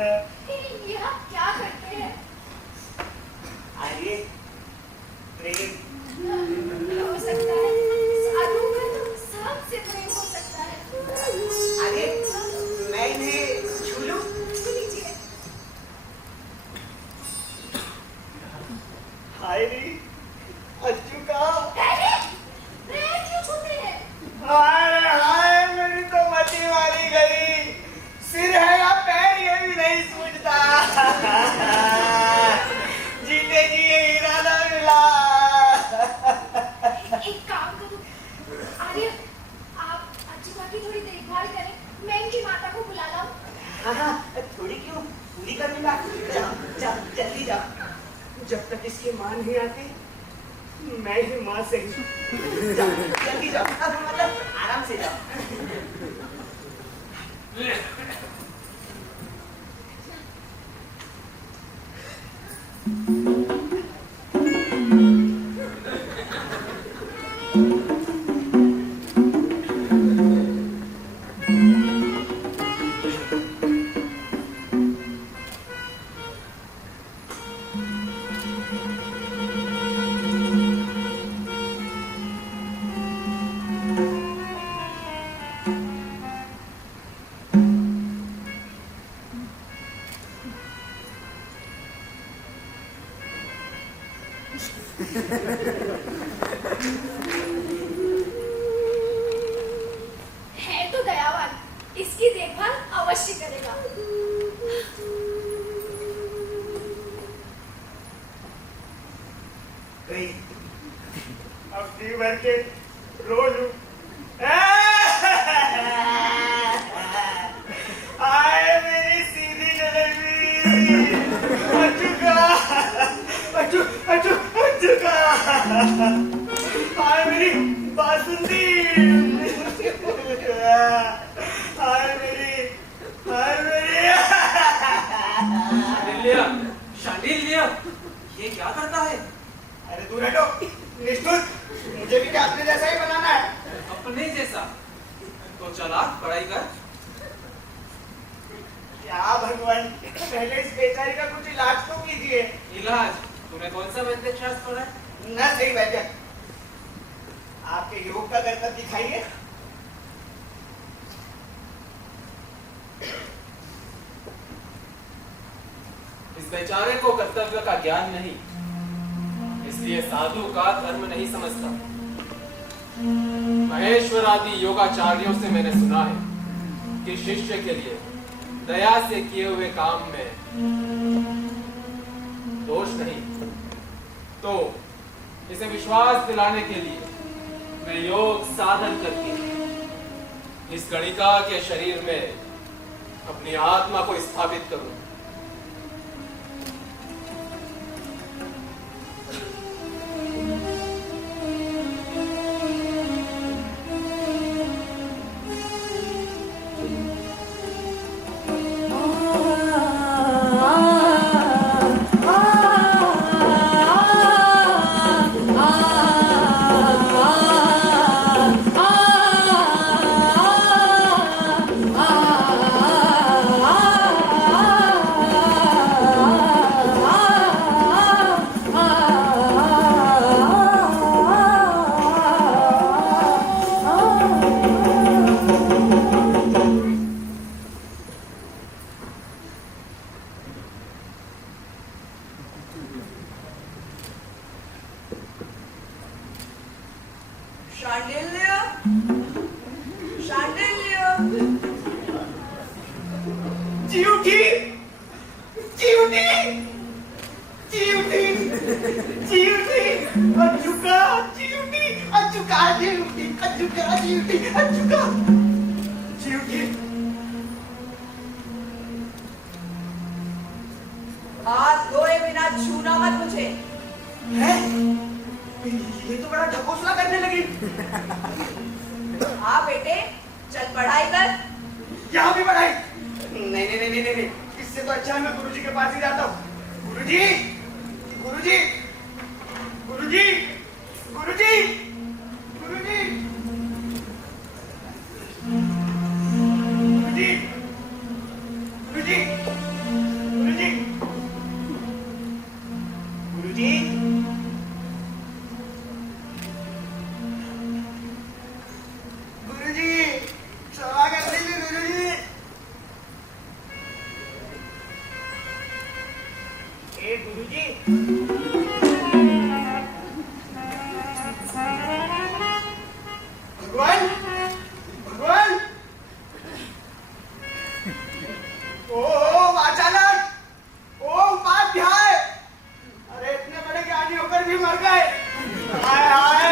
ये आप क्या करते हैं? आर्य प्रेम हो सकता है साधु का तो सबसे प्रेम हो सकता है। आर्य मैं इन्हें छू लूं? छू लीजिए। हाय रे अज्जू का अरे प्रेम क्यों छूते हैं? हाय हाय मेरी तो मती मारी गई। सिर है या पैर ये भी नहीं सूझता। जीते जी ये हीरा ना मिला। एक काम करो आर्य, आप अज्जुका की थोड़ी देखभाल करें, मैं इनकी माता को बुला लाऊं। हाँ, थोड़ी क्यों पूरी कर दूंगा। जाओ जाओ जल्दी जाओ। जब तक इसकी माँ नहीं आती मैं ही माँ से ही। जाओ जल्दी जाओ। मतलब आराम से जाओ। है तो दयावान, इसकी देखभाल अवश्य करेगा। गई अब दी भर के रो लूं। आए मेरी सीधी जलेबी अज्जू का अज्जू अज्जू अज्जू का। आए मेरी बासुंदी आए मेरी शांडिल्य, शांडिल्य, ये क्या करता है? अरे तू हटो निष्ठुर, मुझे भी क्या अपने जैसा ही बनाना है। अपने जैसा? तो चला पढ़ाई कर। क्या भगवान, पहले इस बेचारी का कुछ इलाज तो कीजिए। इलाज? तूने कौन सा वैद्य शास्त्र पढ़ा है? न सही वैद्य, आपके योग का करतब दिखाइए। इस बेचारे को कर्तव्य का ज्ञान नहीं, इसलिए साधु का धर्म नहीं समझता। महेश्वर आदि योगाचार्यों से मैंने सुना है कि शिष्य के लिए दया से किए हुए काम में दोष नहीं, तो इसे विश्वास दिलाने के लिए मैं योग साधन करके इस गणिका के शरीर में अपनी आत्मा को स्थापित करूं। शांडिल्य, शांडिल्य, जीवठी जीवठी जीवठी जीवठी अजुका जीवठी अजुका जीवठी अजुका जीवठी अजुका जीवठी। हाथ धोए बिना छूना मत मुझे। है ये तो बड़ा ढकोसला करने लगी। हाँ बेटे, चल पढ़ाई कर। यहाँ भी पढ़ाई? नहीं नहीं नहीं नहीं नहीं, इससे तो अच्छा है मैं गुरुजी के पास ही जाता हूँ। गुरुजी गुरुजी गुरुजी गुरुजी गुरुजी गुरुजी गुरुजी हे गुरुजी, भगवान, भगवान, ओ वाचालक, ओ उपाध्याय, अरे इतने बड़े ज्ञानी होकर भी मर गए। हाय हाय।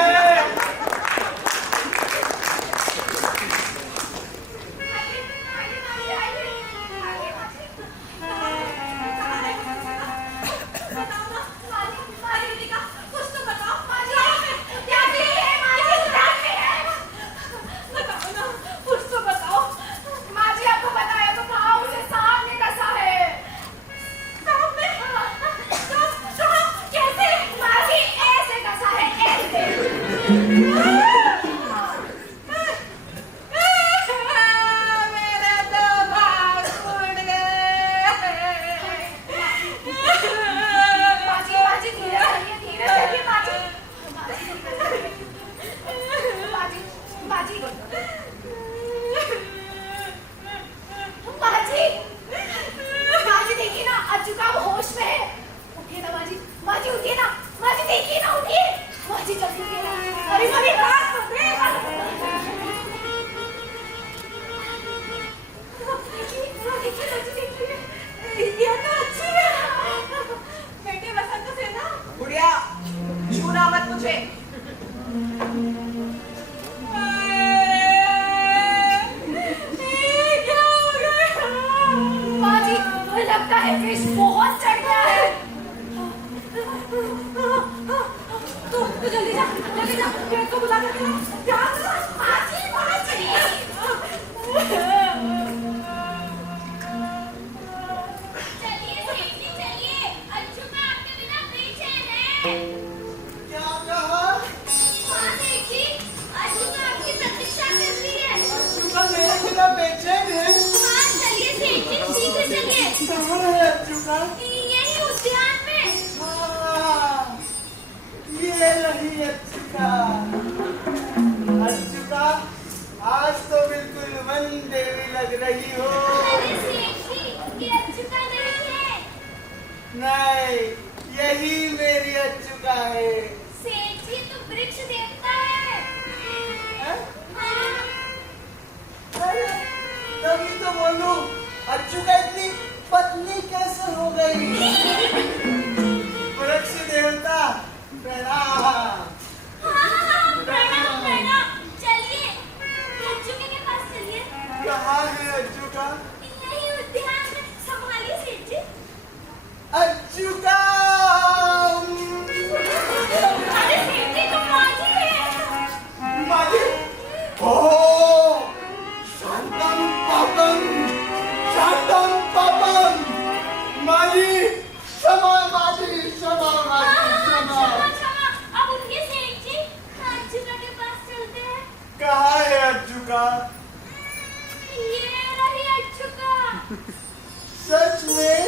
आज तो बिल्कुल वन देवी लग रही हो। नहीं, यही मेरी अच्चुका है। सेठ जी तो वृक्ष देवता है। अरे, तभी तो बोलूं, अच्चुका इतनी पतली कैसे हो गई? वृक्ष देवता प्रणाम। प्रणाम प्रणाम। चलिए अच्चुका के पास चलिए। कहाँ है अच्चुका? यही उद्यान में। संभालिए सेठ जी। अच्चुका! अरे सेठ जी तो माजी है। माजी? ओह! शांतम पापम! शांतम पापम! माजी! क्षमा माजी! क्षमा माजी! क्षमा! क्षमा। अब उनके सेठ जी अच्चुका के पास चलते हैं। कहाँ है अच्चुका? ये रही अच्चुका। सच में?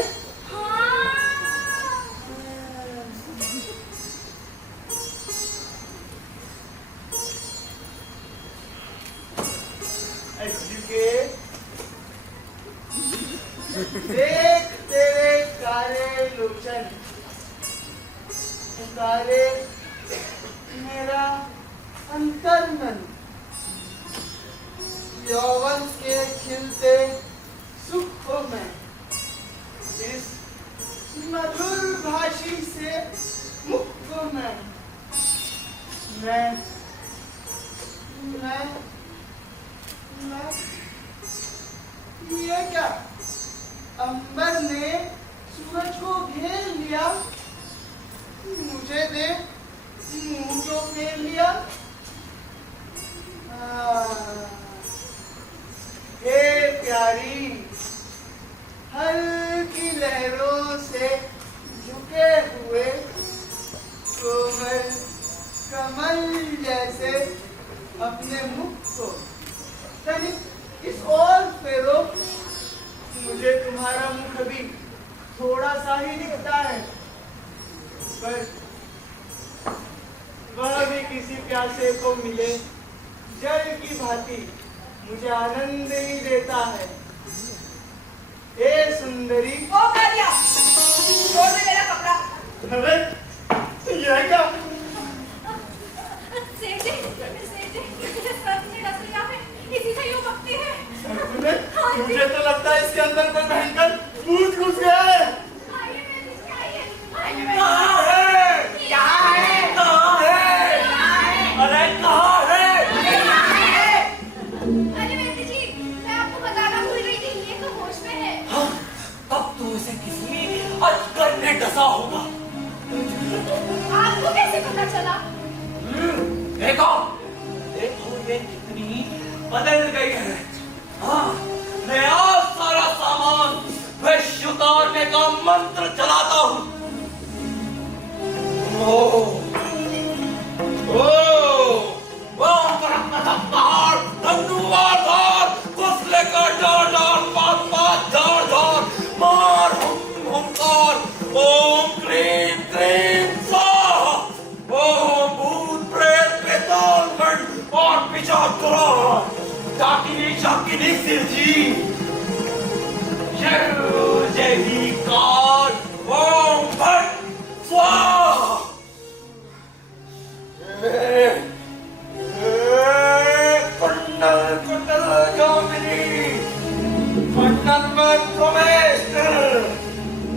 अच्चुके, देख तेरे काले लोचन, पुकारे मेरा अंतर्मन। यौवन के खिलते सुखों में इस मधुर भाषी से मुक्त मैं ये क्या? अंबर ने सूरज को घेर लिया, मुझे दे मुंह को फेर लिया। हे प्यारी, हल्की लहरों से झुके हुए कोमल कमल जैसे अपने मुख को तनिक इस ओर फेरो। मुझे तुम्हारा मुख भी थोड़ा सा ही दिखता है, पर वह भी किसी प्यासे को मिले जल की भांति मुझे आनंद ही देता है। हे सुंदरी, ओ कालिया, छोड़ दे मेरा अरे यह क्या? सेठ जी, मुझे सर्प ने डस लिया है, इसी से यूं बकती है। तुमने हाँ जी। मुझे तो लगता है इसके अंदर कोई भयंकर भूत घुस गया है। आइए मेरे जी, आइए। कहाँ है? यहाँ है, कहाँ है? यहाँ है, अरे कहाँ है? यहाँ है। अरे मेरे जी, मैं आपको बताना भूल रही थी, ये तो होश में है। हाँ, तब तो इसे किसी अजगर ने डसा होगा। आपको कैसे पता चला? देखो देखो ये कितनी बदल गई है। हाँ, नया सारा सामान विष उतारने का मंत्र चलाता हूँ। ओम पहाड़ धनुवाधार कुसले का डार डार पात पात धार धार मार हुंकार ओम क्लीं क्लीं स्वाहा ओम भूत प्रेत पिशाच गण और पिशाच करो डाकिनी शाकिनी सिरजी जय ही कार ओम भट स्वाहा कुंडल कुंडल गामिनी मंडल में प्रवेश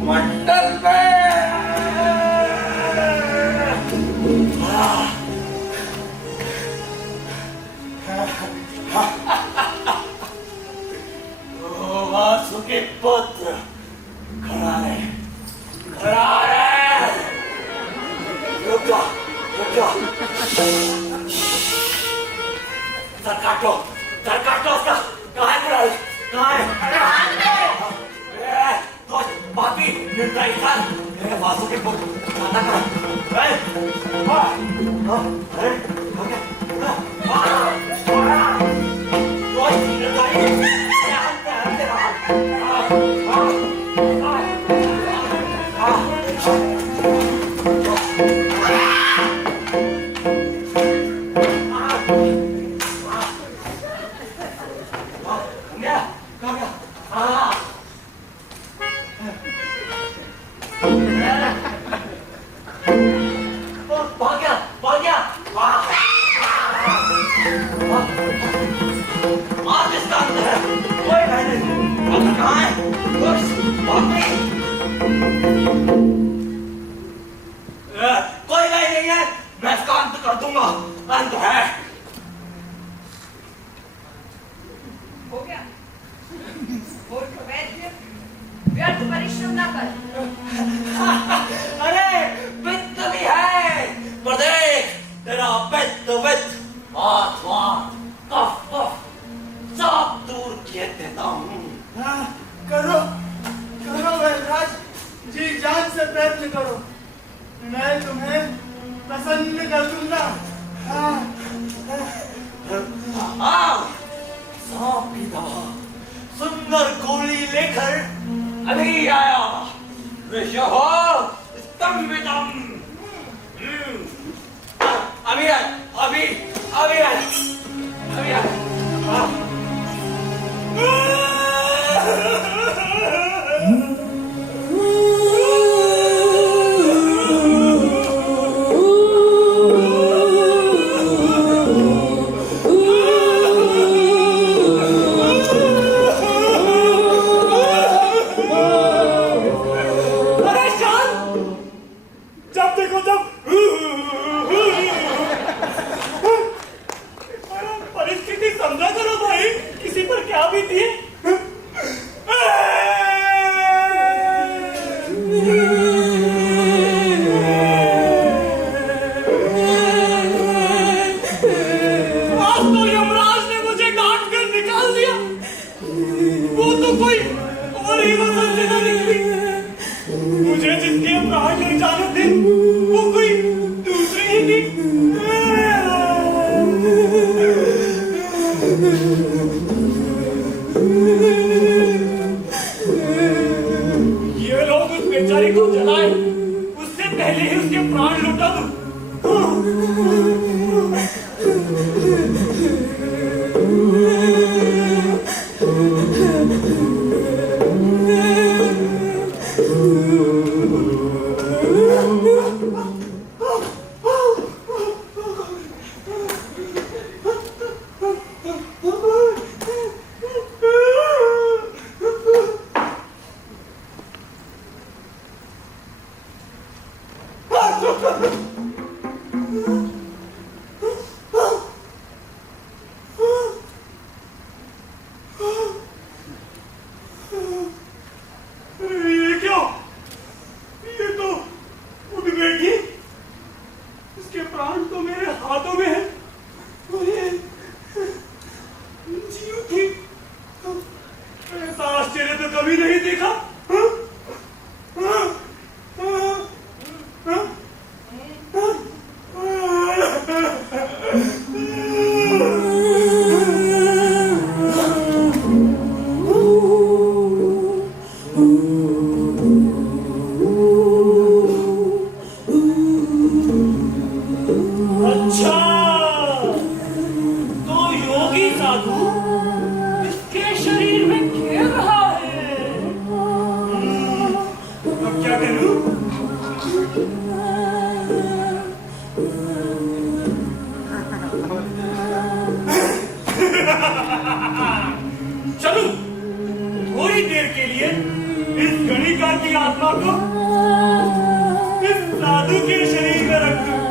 मंडल में वासुकी पुत्र खड़ा है रुक जा सर काटो उसका कहाँ है बुराई कहाँ है तो बाकी निर्दयी इंसान मेरे वासु के पुत्र खाना कोई नहीं है मैं इसका अंत कर दूंगा अंत है हो गया मूर्ख वैद्य व्यर्थ परिश्रम न कर अरे वित्त भी है पर देख तेरा वित्त आत्मा कफ सब दूर किए देता हूँ हाँ, करो वैद्यराज, जी जान से प्रयत्न करो, मैं तुम्हें प्रसन्न कर दूंगा। हाँ, सांप की दवा सुंदर गोली लेकर अभी आया विषह स्तंभितम अभी आया परिस्थिति समझा करो भाई किसी पर क्या बीती है आज तो यमराज ने मुझे डांट कर निकाल दिया वो तो कोई और ही वजह से ना निकली मुझे जिसके प्राण ले जाने थे वो कोई दूसरी ही थी ये लोग उस बेचारी को जलाए उससे पहले ही उसके प्राण लुटा दूं ये क्या? ये तो उड़ बैठी। इसके प्राण तो मेरे हाथों में है और ये जीव थी। ऐसा आश्चर्य तो कभी नहीं देखा। हाँ? हाँ? हाँ? हाँ? अच्छा, तो योगी साधु इसके शरीर में खेल रहा है। अब क्या करूं? चलूं थोड़ी देर के लिए इस गणिका की आत्मा को इस साधु के शरीर में रख दूं।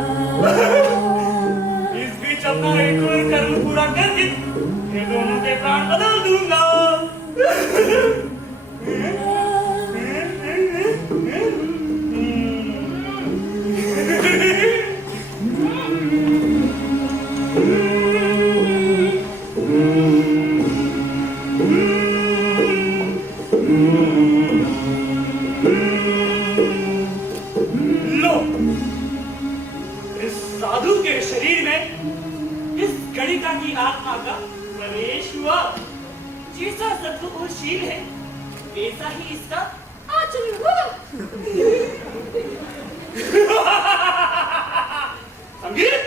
इस बीच अपना एक और कर्म पूरा करके ये दोनों के प्राण बदल दूंगा। लो, इस साधु के शरीर में इस गणिका की आत्मा का प्रवेश हुआ। जैसा सत्वशील है वैसा ही इसका आचरण हुआ। संगीत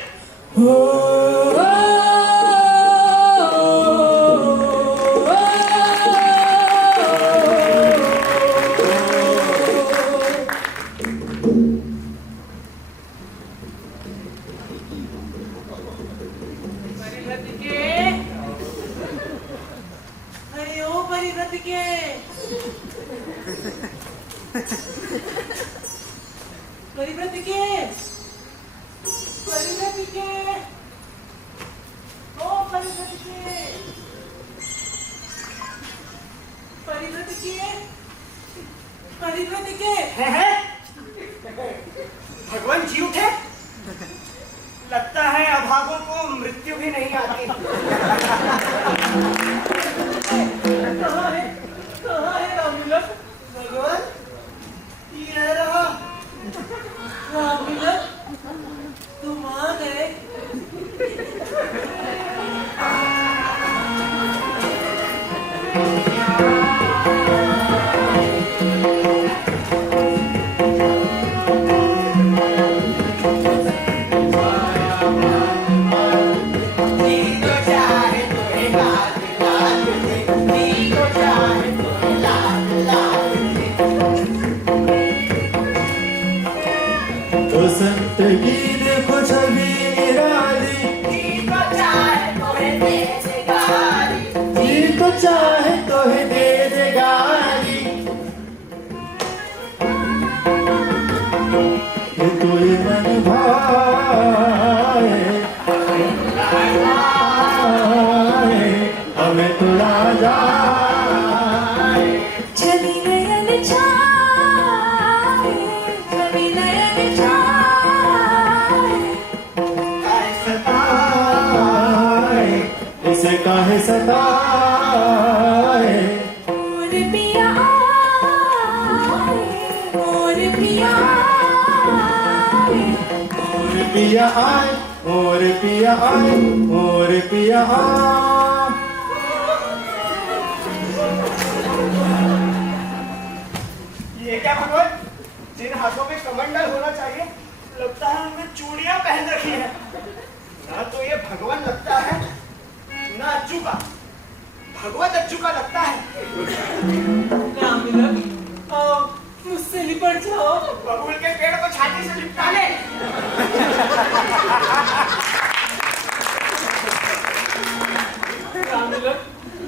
भगवान जी उठे। लगता है अभागों को मृत्यु भी नहीं आती। कहाँ है रामविलास? भगवान ये रहा। रामविलास तुम आ गए। संत की देखो छवि निराली, जी तो चाहे तो है दे दे गाली। ये तो ये मन भाए हमें तो राजा छवि नयन छाए, छवि नयन छाए। इसे काहे सताए। मोर पिया आए, मोर पिया आए। मोर पिया आए, मोर पिया आए, मोर पिया आए। ये क्या भगवान? जिन हाथों में कमंडल होना चाहिए लगता है उनमें चूड़ियां पहन रखी है। ना तो ये भगवान लगता है ना अज्जू का। भगवत अज्जू का लगता है। रामविलास आओ मुझसे लिपट जाओ। बबूल के पेड़ को छाती से लिपटा ले। रामविलास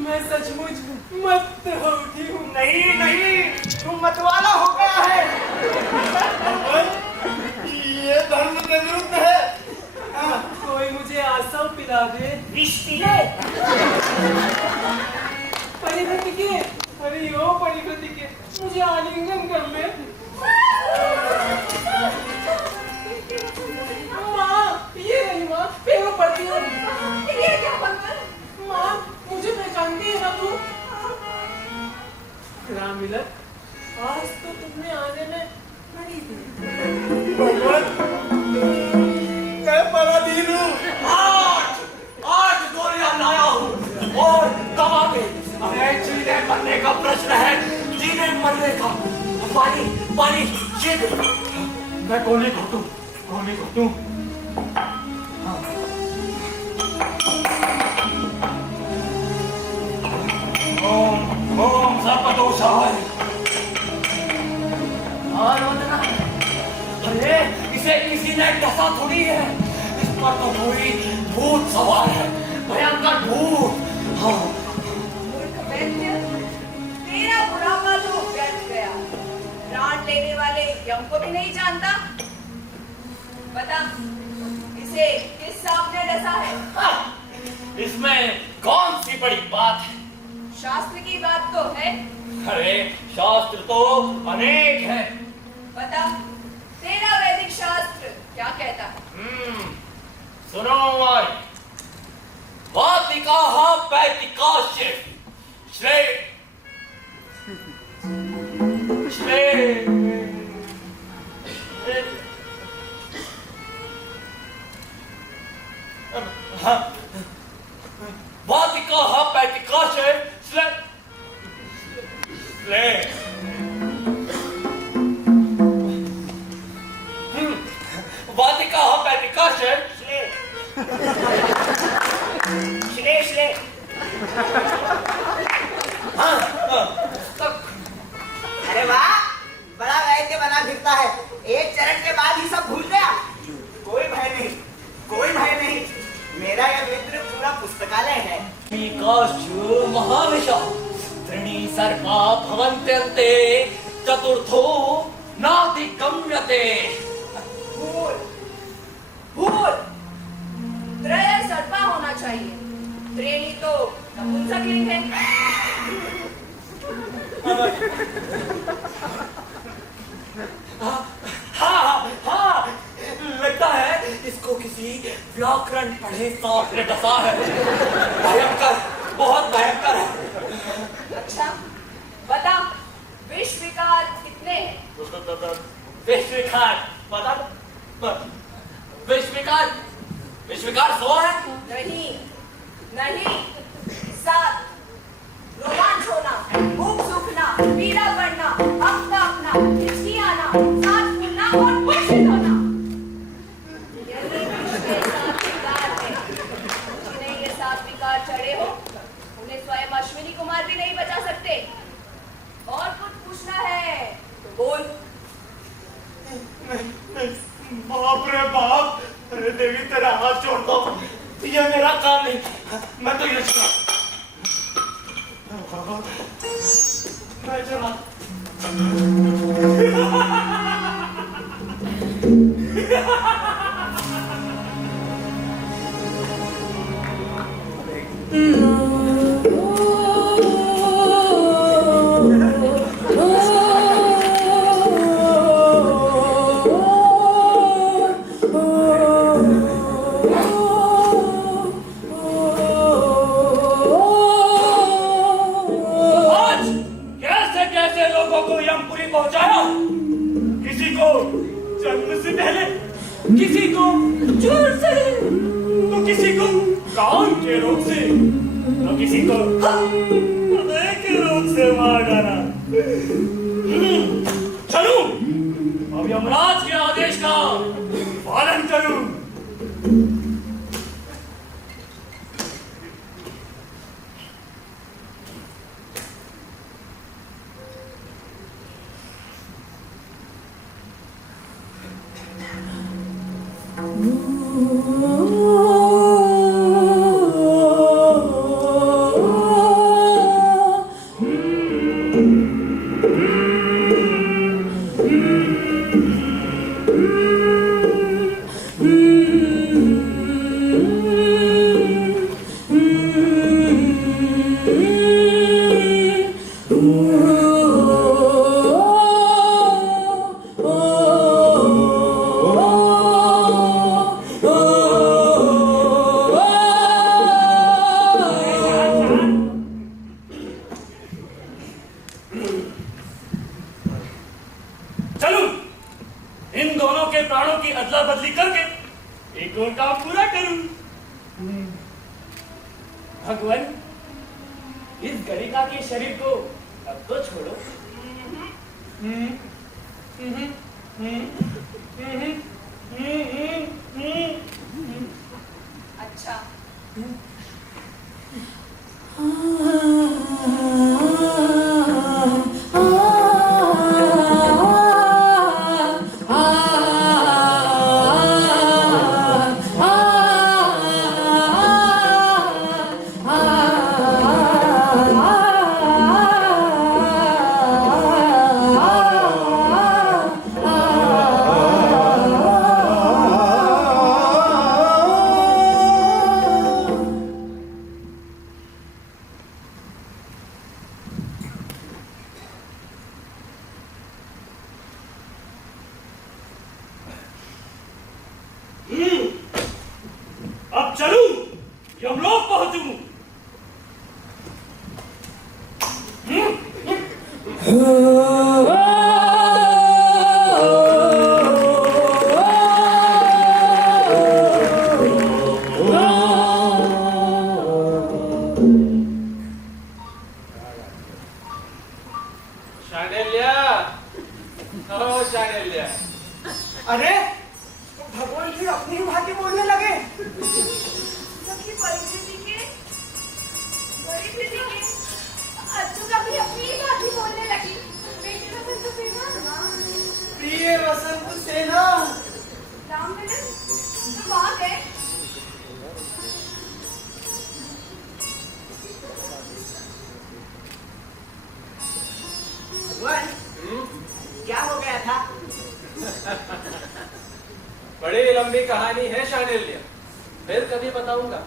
मैं सचमुच मत हो उठी हूँ। नहीं नहीं, तुम मतवाला हो गया है। ये तुम कर ले। माँ, ये नहीं माँ, पेड़ों पड़ती है। ये क्या बंदर? माँ, मुझे पहचानती है ना तू? राम मिलत, आज तो तुमने आने में बड़ी मैं बड़ा दीन हूँ। आज गोलियां लाया हूँ और दवा भी। अरे जीने मरने का प्रश्न है, जीने मरने का। पानी पानी ये दे। मैं गोली घोटूं, गोली घोटूं। ओम ओम सर्पदोषाय। और वंदना। अरे इसे किसी ने डसा थोड़ी है, इस पर तो कोई भूत सवार है, भयंकर भूत। हाँ मूर्ख वैद्य, तेरा बुढ़ापा तो व्यर्थ गया। प्राण लेने वाले यम को भी नहीं जानता। बता, इसे किस सांप ने डसा है? हाँ, इसमें कौन सी बड़ी बात है? शास्त्र की बात तो है। अरे शास्त्र तो अनेक है। बता, तेरा वैदिक शास्त्र क्या कहता है? सुनो हमारी वातिकाः पैतिकाश्च श्रे श्रे वातिकाः पैतिकाश्च श्रे श्रे वातिकाः पैतिकाश्च श्ले श्ले। अरे वाह, बड़ा वैद्य बना फिरता है। एक चरण के बाद ही सब भूल गया। कोई भय नहीं, कोई भय नहीं। मेरा यह मित्र पूरा पुस्तकालय है। महाविशा त्रीणि सर्पा भवन्त्यन्ते चतुर्थो नातिगम्यते। भूल, भूल। त्रय सर्पा होना चाहिए। त्रीणि तो नपुंसकलिंग है। हाँ हाँ, लगता है इसको किसी व्याकरण पढ़े सांप ने डसा है। भयंकर, बहुत भयंकर है। अच्छा, बता, विश्व विकार कितने हैं? विश्वविकार पता? विश्वविकार 100 है। नहीं, नहीं, 7। रोमांच होना, भूख सूखना, पीड़ा पड़ना, हक कांपना, हिचकी आना, सांस फूलना और मूर्छित होना। यही विश्व के 7 विकार हैं। जिन्हें ये 7 विकार चढ़े हो, उन्हें स्वयं अश्विनी कुमार भी नहीं बचा सकते। और कुछ पूछना है तो बोल। बाप रे बाप, अरे देवी तेरा हाथ जोड़ता हूँ, ये मेरा काम नहीं, मैं तो ये चला, मैं चला। किसी को जोर से, तो किसी को कान के रोग से, तो किसी को हृदय के रोग से मार डाला। चलूं, अब यमराज के आदेश का पालन करूं। आपके प्राणों की अदला बदली करके एक और काम पूरा करूं। भगवान, इस गणिका के शरीर को अब तो छोड़ो। अच्छा, अब चलूं, यमलोक पहुंचूं। शांडिल्य, ओ शांडिल्य, अरे भगवान फिर अपनी भांति बोलने लगे। सखी परिस्थिति के अच्छू का भी अपनी ही बात ही बोलने लगी। बेटी का तो सेना प्रिय वसंत सेना, राम मिलन तुम आ गए। भगवान क्या हो गया था? बड़ी लंबी कहानी है शांडिल्य, फिर कभी बताऊंगा।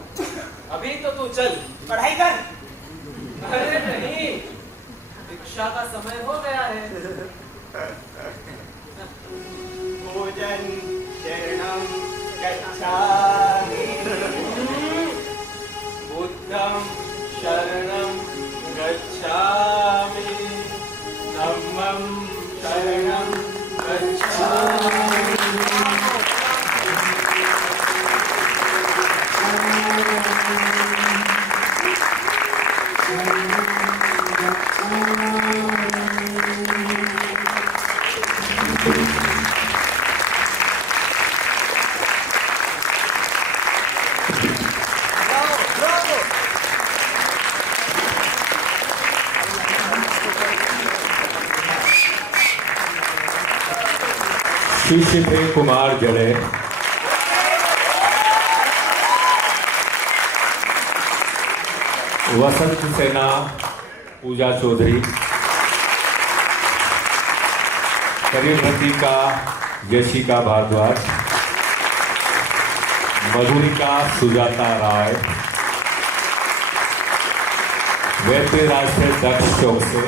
अभी तो तू चल पढ़ाई कर। अरे नहीं, शिक्षा का समय हो गया है। भोजन शरणं गच्छामि, बुद्धं शरणं गच्छामि, धम्मं शरणं गच्छामि। शिष्य थे कुमार जड़े, वसंत सेना पूजा चौधरी, करीमती यशिका भारद्वाज, मधुरिका सुजाता राय, वैद्यराज से दक्ष चौक से,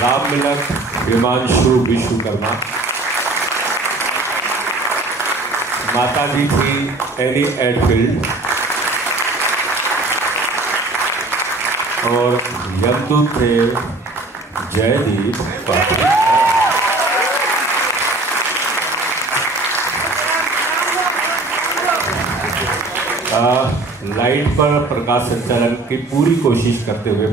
राम मिलक हिमांशु विश्वकर्मा, माता जी थी एनी एडफील्ड और यमदूत थे जयदीप पाटिल। लाइट पर प्रकाश संचालन की पूरी कोशिश करते हुए